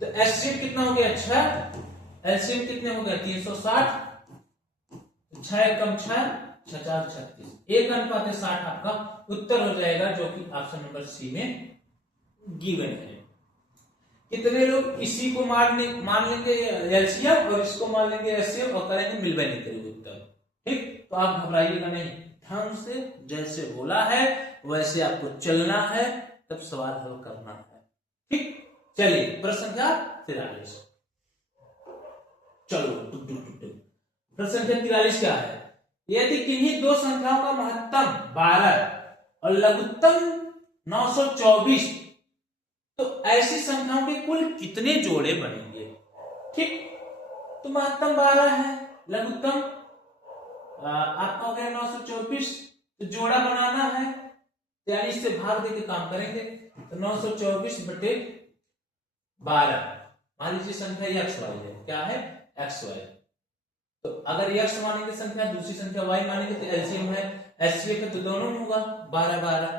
तो एचसीएफ कितना हो गया 6, एलसीएम कितने हो गया 360, 6 कम 6 6 4 36, 1:60 आपका उत्तर हो जाएगा, जो कि ऑप्शन नंबर सी में गिवन है। कितने लोग इसी को मान लेंगे एलसीएम और इसको मान लेंगे एचसीएफ और करेंगे मिलवे नहीं करेंगे उत्तर, ठीक। तो आप घबराइएगा नहीं, ध्यान से जैसे बोला है वैसे आपको चलना है, तब सवाल हल करना है, ठीक। चलिए प्रश्न संख्या 43, चलो प्रश्न संख्या 43 क्या है, यदि किन्हीं दो संख्याओं का महत्तम 12 और लघुत्तम 924, तो ऐसी संख्याओं के कुल कितने जोड़े बनेंगे, ठीक। तो महत्तम 12 है, लघुत्तम आपका हो गया 924, तो जोड़ा बनाना है, तो यानी इससे भाग देके काम करेंगे। तो 924 बटे 12, मान लीजिए संख्या x y है, क्या है x y, तो अगर x मानेंगे संख्या, दूसरी संख्या y मानेंगे, तो एलसीएम है एचसीएफ है, तो दोनों में होगा 12 12,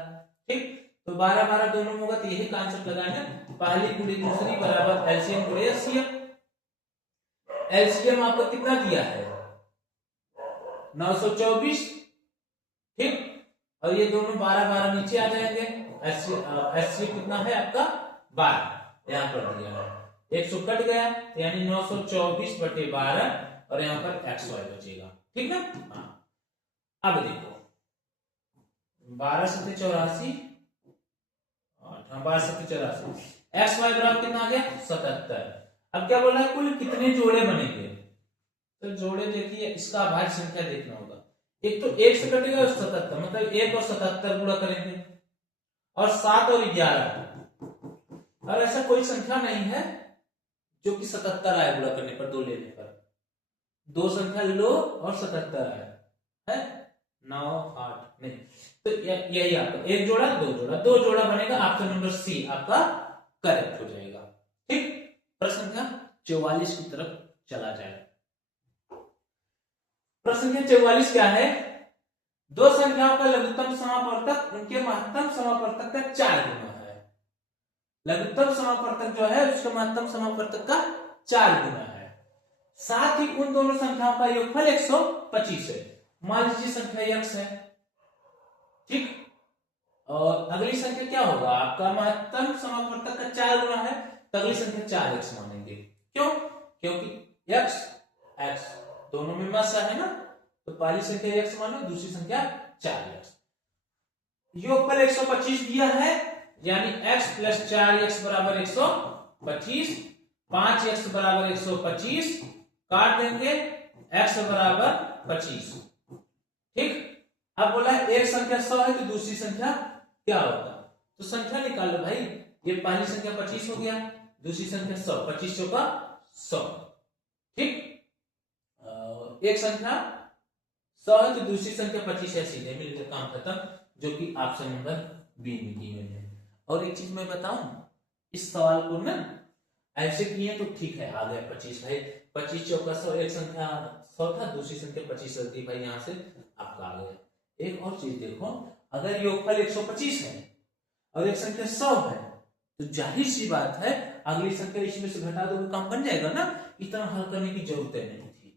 ठीक। तो 12 12 दोनों में होगा, तो यही कॉन्सेप्ट लगाना, पहली गुणे दूसरी बराबर एलसीएम गुणे एचसीएफ। एलसीएम आपको कितना दिया है 924, ठीक, और ये दोनों 12 12 नीचे आ जाएंगे, एचसीएफ कितना है आपका 12, यहां पर दिया है 100 कट गया, यानी 924 बटे 12 और यहां पर एक्स वाई बचेगा, ठीक ना। हाँ अब देखो 12 7 84, 12 7 84, एक्स वाई बराबर कितना आ गया 77। अब क्या बोला है कुल कितने जोड़े बनेंगे, तो जोड़े देखिए इसका अभाज्य संख्या देखना होगा, एक तो 1 से कटेगा 77, मतलब 1 और 77 गुणा करेंगे, और 7 और 11। और ऐसा कोई संख्या नहीं है जो कि 77 आए गुणा करने पर, 2 लेने पर। 2 संख्या लो और 77 आए है 9 8 नहीं, तो यही आपका 1 जोड़ा 2 जोड़ा 2 जोड़ा बनेगा। ऑप्शन नंबर सी आपका करेक्ट हो जाएगा। ठीक, प्रश्न संख्या 44 की तरफ चला जाए। प्रश्न संख्या 44 क्या है? दो संख्याओं का लघुत्तम समापवर्तक उनके महत्तम समापवर्तक का 4 गुना है। लघुत्तम समापवर्तक जो है उसके महत्तम समापवर्तक का 4 गुना है। साथ ही उन दोनों संख्याओं का योगफल 125 है। मान लीजिए संख्या x है, ठीक, और अगली संख्या क्या होगा? आपका महत्तम समापवर्तक का 4 गुना है, तो अगली संख्या 4x मानेंगे। क्यों? क्योंकि x x दोनों में मसा है ना, तो पहली संख्या x मानो, दूसरी संख्या 4x। योगफल 125 दिया है, यानी x प्लस 4x बराबर 125, 5x बराबर 125, काट देंगे x बराबर 25। ठीक, अब बोला एक संख्या 100 है तो दूसरी संख्या क्या होगा? तो संख्या निकालो भाई। ये पहली संख्या 25 हो गया, दूसरी संख्या 100, 25 चौका 100। ठीक, एक संख्या 100 है तो दूसरी संख्या 25 है, सीधे मिलकर काम खत्म, जो कि ऑप्शन नंबर बी में दी गई है। और एक चीज मैं बताऊं, इस सवाल को ना ऐसे किए तो ठीक है, आ गया 25 भाई, 25 चौका 100, एक संख्या 100 था, दूसरी संख्या 25 थी भाई, यहां से आपका आ गया। एक और चीज देखो, अगर योगफल 125 है और एक संख्या 100 है, तो जाहिर सी बात है अगली संख्या इसमें से घटा दो, काम बन जाएगा ना, इतना हल करने की जरूरत नहीं थी।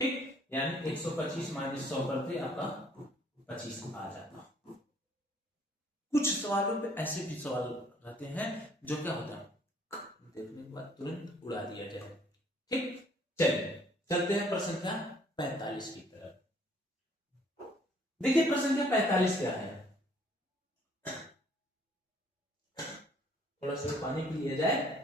ठीक, यानी 125 माइनस 100 करते आपका 25 आ जाता। कुछ सवालों पे ऐसे भी सवाल रहते हैं जो क्या होता है, देखने के बाद तुरंत उड़ा दिया जाए। ठीक, चलिए चलते हैं प्रश्न संख्या 45 की तरफ। देखिए प्रश्न संख्या 45 क्या है, थोड़ा सा पानी पी लिया जाए।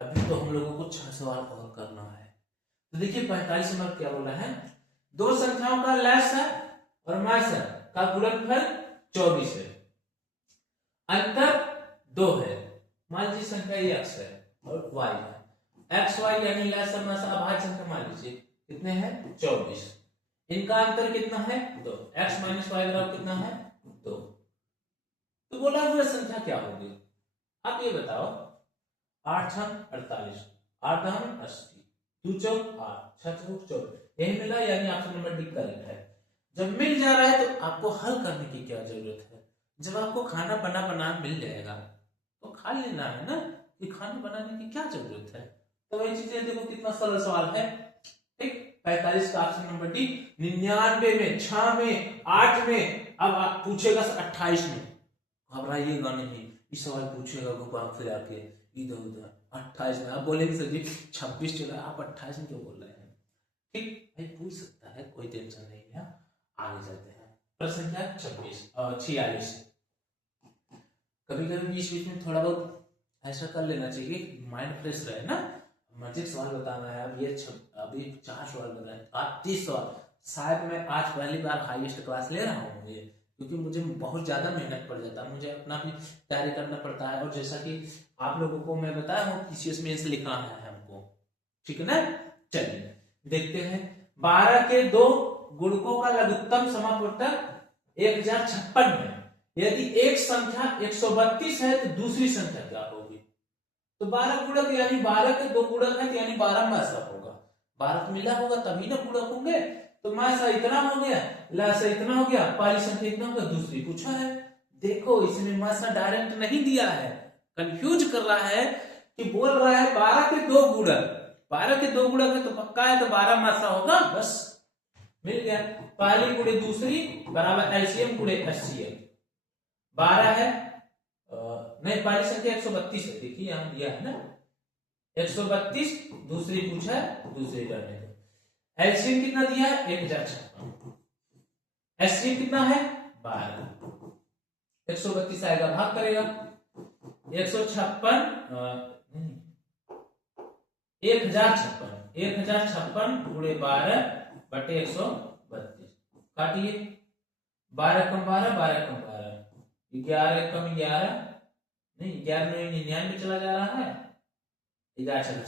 अभी तो हम लोगों को 6 सवाल और करना है। तो देखिए 45 नंबर क्या बोला है, दो संख्याओं का लसागु और मासागु का गुणनफल 24 है, अंतर 2 है। मान लीजिए संख्या x है और y है, x y यानी लसागु मासागु अभाज्य संख्या मान लीजिए कितने हैं 24, इनका अंतर कितना है 2, x माइनस वाई बराबर कितना है 2। तो बोला हुआ संख्या क्या होगी, आप ये बताओ। 8 48, 8 80, 2 चौक 8, 6 चौक 24, यही मिला, यानी ऑप्शन नंबर डी करेक्ट है। जब मिल जा रहा है तो आपको हल करने की क्या जरूरत है? जब आपको खाना बना मिल जाएगा तो खा लेना है ना, कि खाना बनाने की क्या जरूरत है? तो वही चीजें देखो, कितना सरल सवाल है। ठीक, 45 का ऑप्शन नंबर डी। 99 में, 6 में, 8 में, अब आप पूछेगा 28 में, घबराइएगा नहीं, इस सवाल पूछेगा घुमा फिर आके इधर उधर। 28 में आप बोलेंगे सर जी 26 चला, आप 28 में क्यों बोल रहे हैं? ठीक भाई, पूछ सकता है, कोई टेंशन नहीं है। आगे चलते हैं, प्रश्न संख्या 46। कभी कभी बीच बीच में थोड़ा बहुत ऐसा कर लेना चाहिए, माइंड फ्रेश रहे ना। मजे सवाल बताना है। अब ये अभी 4 सवाल बताए, आज 30 सवाल। शायद मैं आज पहली बार हाईएस्ट क्लास ले रहा हूँ ये, क्योंकि मुझे बहुत ज्यादा मेहनत पड़ जाता है, मुझे अपना भी तैयारी करना पड़ता है। और जैसा कि आप लोगों को मैं बताया हूँ पीसीएस मेंस लिखना है हमको, ठीक है ना। चलिए देखते हैं, 12 के 2 गुणकों का लघुत्तम समापवर्तक 1056 है। यदि एक संख्या 132 है तो दूसरी संख्या क्या होगी? तो 12 गुणक यानी 12 के 2 गुणक है, यानी 12 मासा होगा। 12 मिला होगा तभी ना गुणक होंगे। तो मासा इतना हो गया, लसा इतना हो गया, पहली संख्या इतना होगा, दूसरी पूछा है। देखो इसमें मासा डायरेक्ट नहीं दिया है, कंफ्यूज कर रहा है कि बोल रहा है 12 के 2 गुणक, 12 के 2 गुणक है तो पक्का है, तो 12 मासा होगा, बस मिल गया। पहली गुणे दूसरी बराबर एलसीएम गुणे एचसीएफ। 12 है, नहीं पहली संख्या 132 है, देखिए यहां दिया है ना 132, दूसरी पूछा है, दूसरी करने दो। एलसीएम कितना दिया है 1056, एचसीएफ कितना है 12। 132 आएगा, भाग करेगा 156, 1056 गुणे 12 बटे 132 काटिए। 12 कम 12, 12 कम 12, 11 कम 11, नहीं 11 में 99 चला जा रहा है, 11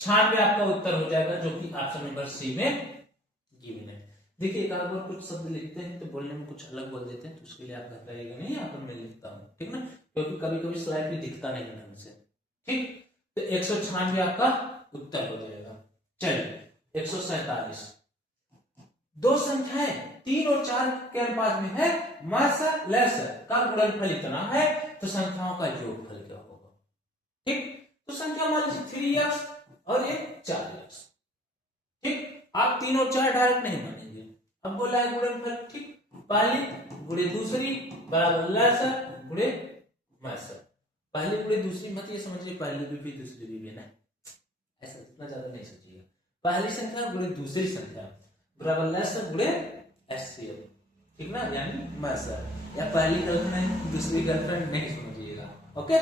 96 आपका उत्तर हो जाएगा, जो कि ऑप्शन नंबर सी में गिवन है। देखिए एक बार कुछ शब्द लिखते हैं तो बोलने में कुछ अलग बोल देते हैं, तो उसके लिए आप घबराइएगा नहीं, यहाँ पर मैं लिखता हूँ, ठीक ना, क्योंकि कभी कभी स्लाइड पे दिखता नहीं ढंग से, ठीक। तो 196 आपका उत्तर हो जाएगा। चलिए 147, दो संख्याएं 3 और 4 के अनुपात में है, मासा लेसर का गुणनफल इतना है, तो संख्याओं का योगफल क्या होगा, ठीक। तो संख्या मान लीजिए 3x और एक 4x, ठीक। आप 3 और 4 डायरेक्ट नहीं मानेंगे, अब बोला है गुणनफल, ठीक। पहली गुणे दूसरी बराबर लेसर गुणे मासा। पहली गुणे दूसरी मत ये समझिए पहली भी दूसरी भी ना, ऐसा इतना ज्यादा नहीं सोचिएगा। पहली संख्या गुणे दूसरी संख्या बराबर लेसर गुणे एचसीएफ, ठीक ना, यानी मासा। या पहली गर्लफ्रेंड दूसरी गर्लफ्रेंड नहीं समझिएगा, ओके।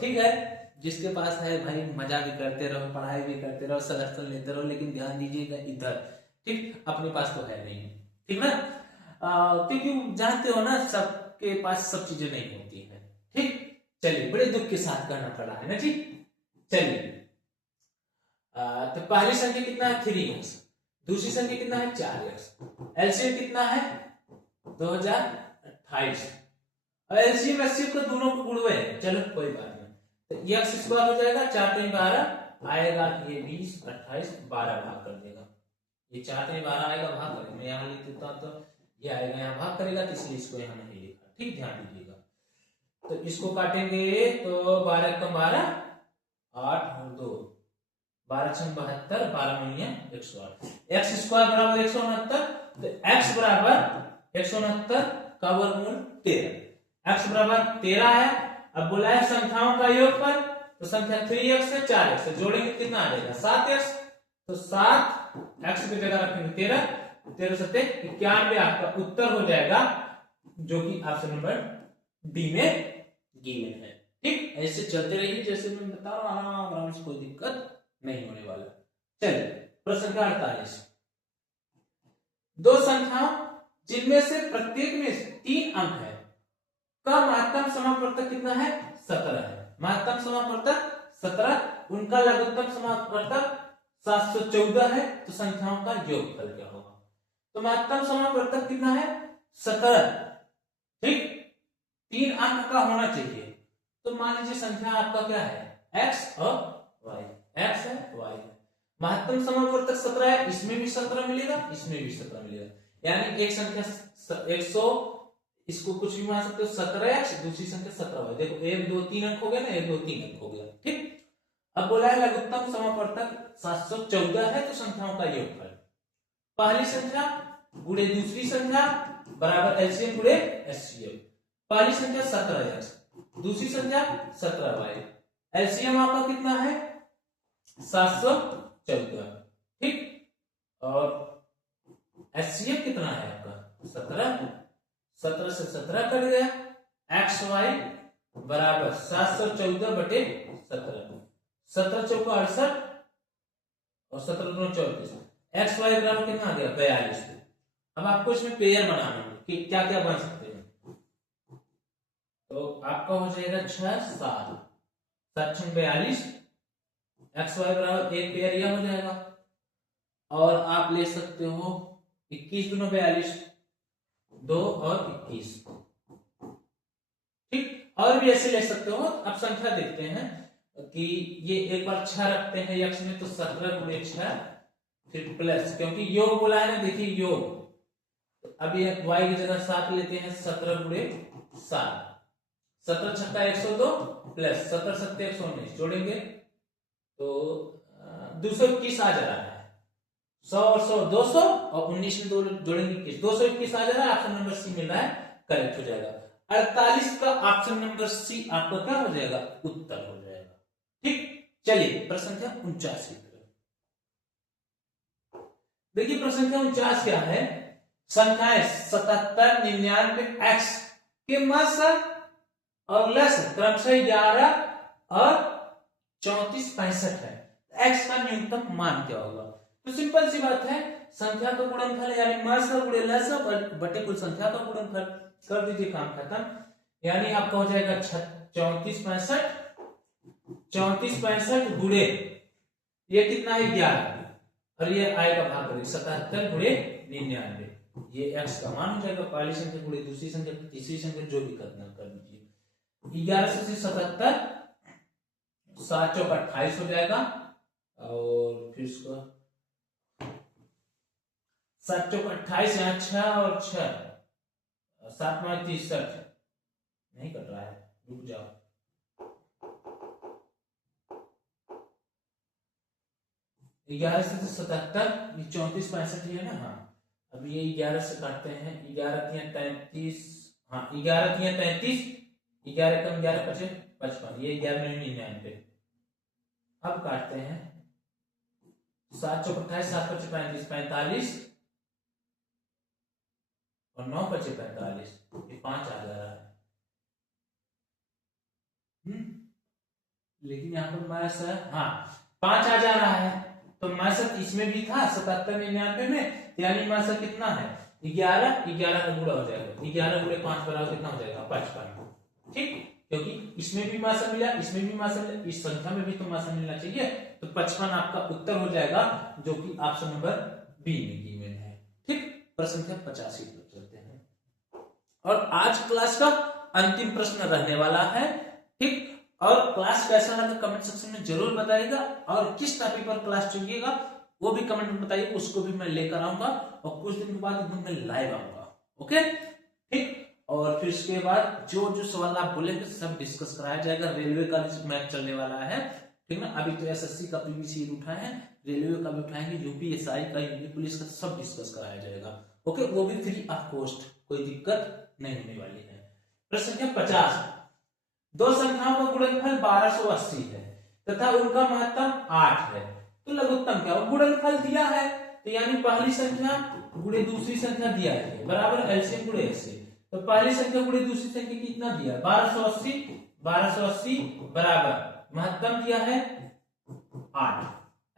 ठीक है, जिसके पास है भाई मजा भी करते रहो, पढ़ाई भी करते रहो, सलेक्शन लेते रहो, लेकिन ध्यान दीजिएगा इधर, ठीक। अपने पास तो है नहीं, ठीक ना, क्योंकि जानते हो ना सबके पास सब चीजें नहीं होती है, ठीक। चलिए बड़े दुख के साथ कहना पड़ा है ना, ठीक। चलिए तो पहली संख्या कितना है 3x, दूसरी संख्या कितना है 4x, एलसीएम कितना है 2028, और एलसीएम एचसीएफ का दोनों को गुणवे है, चलो कोई बात नहीं। तो x स्क्वायर हो जाएगा 4 3 12 आएगा, ये 20 28 12 भाग कर देगा, ये 4 3 12 आएगा भाग करेगा, मैं यहाँ लिख देता हूँ, तो ये आएगा यहाँ भाग करेगा, तो इसलिए इसको यहाँ नहीं लिखा, ठीक, ध्यान दीजिएगा। तो इसको काटेंगे तो 12 कम 12 8 और 2 12 6 72 12 महीने 108, x स्क्वायर बराबर 169, तो x बराबर 169 का वर्गमूल 13, x बराबर 13 है। अब बोला है संख्याओं का योगफल, तो संख्या 3x से 4x से जोड़ेंगे कितना आ जाएगा 7x, तो 7x की जगह रखेंगे 13, 13 सत्ते 91 आपका उत्तर हो जाएगा, जो कि ऑप्शन नंबर डी में गिवन है, ठीक। ऐसे चलते रहिए जैसे मैं बता रहा हूं, आराम से, कोई दिक्कत नहीं होने वाला। चलिए प्रश्न संख्या 48, दो संख्याओं जिनमें से प्रत्येक में 3 अंक है का महत्तम समापवर्तक कितना है 17 है, महत्तम समापवर्तक 17, उनका लघुत्तम समापवर्तक 714 है, तो संख्याओं का योगफल क्या होगा। तो महत्तम समापवर्तक कितना है 17, ठीक, 3 अंक का होना चाहिए। तो मान लीजिए संख्या आपका क्या है x और y, x है y है, महत्तम समापवर्तक 17 है, इसमें भी 17 मिलेगा, इसमें भी 17 मिलेगा, यानी एक संख्या 100, इसको कुछ भी मान सकते हो 17x, दूसरी संख्या 17y, देखो 1 2 3 अंक हो गया ना, 1 2 3 अंक हो गया, ठीक। अब बोला है लघुत्तम समापवर्तक 714 है, तो संख्याओं का योगफल, पहली संख्या गुणे दूसरी संख्या बराबर एलसीएम गुणे एचसीएफ, पहली संख्या 17x, दूसरी संख्या 17y, एलसीएम आपका कितना है 714, ठीक, और एचसीएफ कितना है आपका 17, 17 से 17 कट गया, एक्स वाई बराबर 714 बटे 17, 17 चौका 68 और 17 दूनी 34, एक्स वाई बराबर कितना आ गया 42। अब आपको इसमें पेयर बनाना है कि क्या क्या बन सकते हैं, तो आपका हो जाएगा 6 7 7 42, एक्स वाई बराबर एक पेयर यह हो जाएगा, और आप ले सकते हो 21 दूनी 42, 2 और 21, ठीक, और भी ऐसे ले सकते हो। अब संख्या देखते हैं कि ये एक बार 6 रखते हैं x में, तो 17 गुणे 6 फिर प्लस, क्योंकि योग बोला है ना, देखिए योग, तो अब ये y की जगह 7 लेते हैं, 17 गुणे 7, 17 छक्का 102 प्लस 17 सत्ते 119 जोड़ेंगे तो 221 आ जा रहा है, 100 और 100 200 और 19 में 2 जोड़ेंगे 21, 221 आ जा रहा है, ऑप्शन नंबर सी मिल रहा है, करेक्ट हो जाएगा। 48 का ऑप्शन नंबर सी आपका क्या हो जाएगा उत्तर हो जाएगा, ठीक। चलिए प्रश्न संख्या 49 देखिए, प्रश्न संख्या 49 क्या है, संख्याएं 77 99 x के मास और लस क्रमशः 11 और 34 65 है, x का न्यूनतम मान क्या होगा। तो सिंपल सी बात है, संख्या का गुणनफल यानी मास का गुणे लसा बटे कुल संख्या का गुणनफल, कर दीजिए काम खत्म। यानी आपका हो जाएगा 34 गुणे ये कितना है 11 और ये आएगा भाग करें 77 गुणे 99, ये x का मान हो जाएगा। पहली संख्या गुणे दूसरी संख्या तीसरी संख्या जो भी करना कर दीजिए। 11 से 77 7 चौक 28 हो जाएगा और फिर इसको 7 चौक 28 यहाँ 6 और 6 7 में 63 नहीं कट रहा है, रुक जाओ। 11 से 77 34 65 है ना। हाँ अब ये 11 से काटते हैं, 11 33, हाँ 11 33, 11 कम 11 पचे 55, ये 11 में 99। अब काटते हैं 7 चौक 28 7 पचे 35 45 और 9 पचे 45, ये 5 आ जा रहा है। लेकिन यहाँ पर माइनस है, हाँ 5 आ जा रहा है। तो माइनस इसमें भी था 77 99 में, यानी माइनस कितना है 11, 11 का गुणा हो जाएगा, 11 गुणे 5 बराबर कितना हो जाएगा 55। ठीक, क्योंकि इसमें भी मासा मिला, इसमें भी मासा मिला, इस संख्या में भी तो मासा मिलना चाहिए। तो 55 आपका उत्तर हो जाएगा, जो कि ऑप्शन नंबर बी में गिवन है। ठीक, प्रश्न संख्या 85 पर चलते हैं और आज क्लास का अंतिम प्रश्न रहने वाला है। ठीक, और क्लास कैसा लगा कमेंट सेक्शन में जरूर बताइएगा, और किस टॉपिक पर क्लास चाहिएगा वो भी कमेंट में बताइए, उसको भी मैं लेकर आऊंगा और कुछ दिन के बाद एकदम मैं लाइव आऊंगा। ओके, ठीक, और फिर इसके बाद जो जो सवाल आप बोलेंगे सब डिस्कस कराया जाएगा। रेलवे का मैच चलने वाला है, ठीक ना। अभी तो एसएससी का पीवीसी उठाए हैं, रेलवे का भी उठाएंगे, यूपीएसआई का, यूपी पुलिस का, सब डिस्कस कराया जाएगा। ओके, वो भी फ्री ऑफ कॉस्ट, कोई दिक्कत नहीं होने वाली है। प्रश्न संख्या 50, दो संख्याओं का गुणनफल 1280 है तथा उनका महत्तम 8 है, तो लघुत्तम क्या हो। गुणनफल दिया है तो यानी पहली संख्या गुणे दूसरी संख्या दिया है, बराबर एलसीएम गुणे एलसीएम। तो पहली संख्या गुणे दूसरी संख्या कितना दिया 1280, 1280 बराबर महत्तम दिया है 8,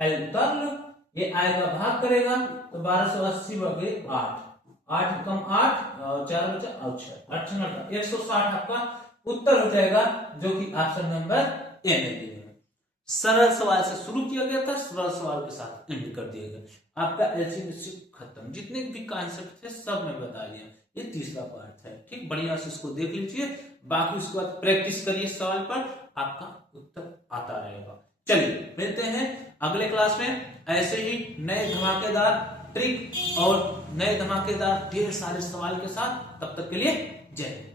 एल कर लो, ये आएगा भाग करेगा तो 1280 बटे 8, 8 कम 8 और 4 बचा और 6 8 160 आपका उत्तर हो जाएगा, जो कि ऑप्शन नंबर ए में दिया है। सरल सवाल से शुरू किया गया था, सरल सवाल के साथ एंड कर दिया गया। आपका एलसीएम खत्म, जितने भी कॉन्सेप्ट थे सब मैं बता दिया। ये तीसरा पार्ट है। ठीक, बढ़िया से इसको देख लीजिए, बाकी उसके बाद प्रैक्टिस करिए सवाल पर, आपका उत्तर आता रहेगा। चलिए मिलते हैं अगले क्लास में ऐसे ही नए धमाकेदार ट्रिक और नए धमाकेदार ढेर सारे सवाल के साथ। तब तक के लिए जय हिंद।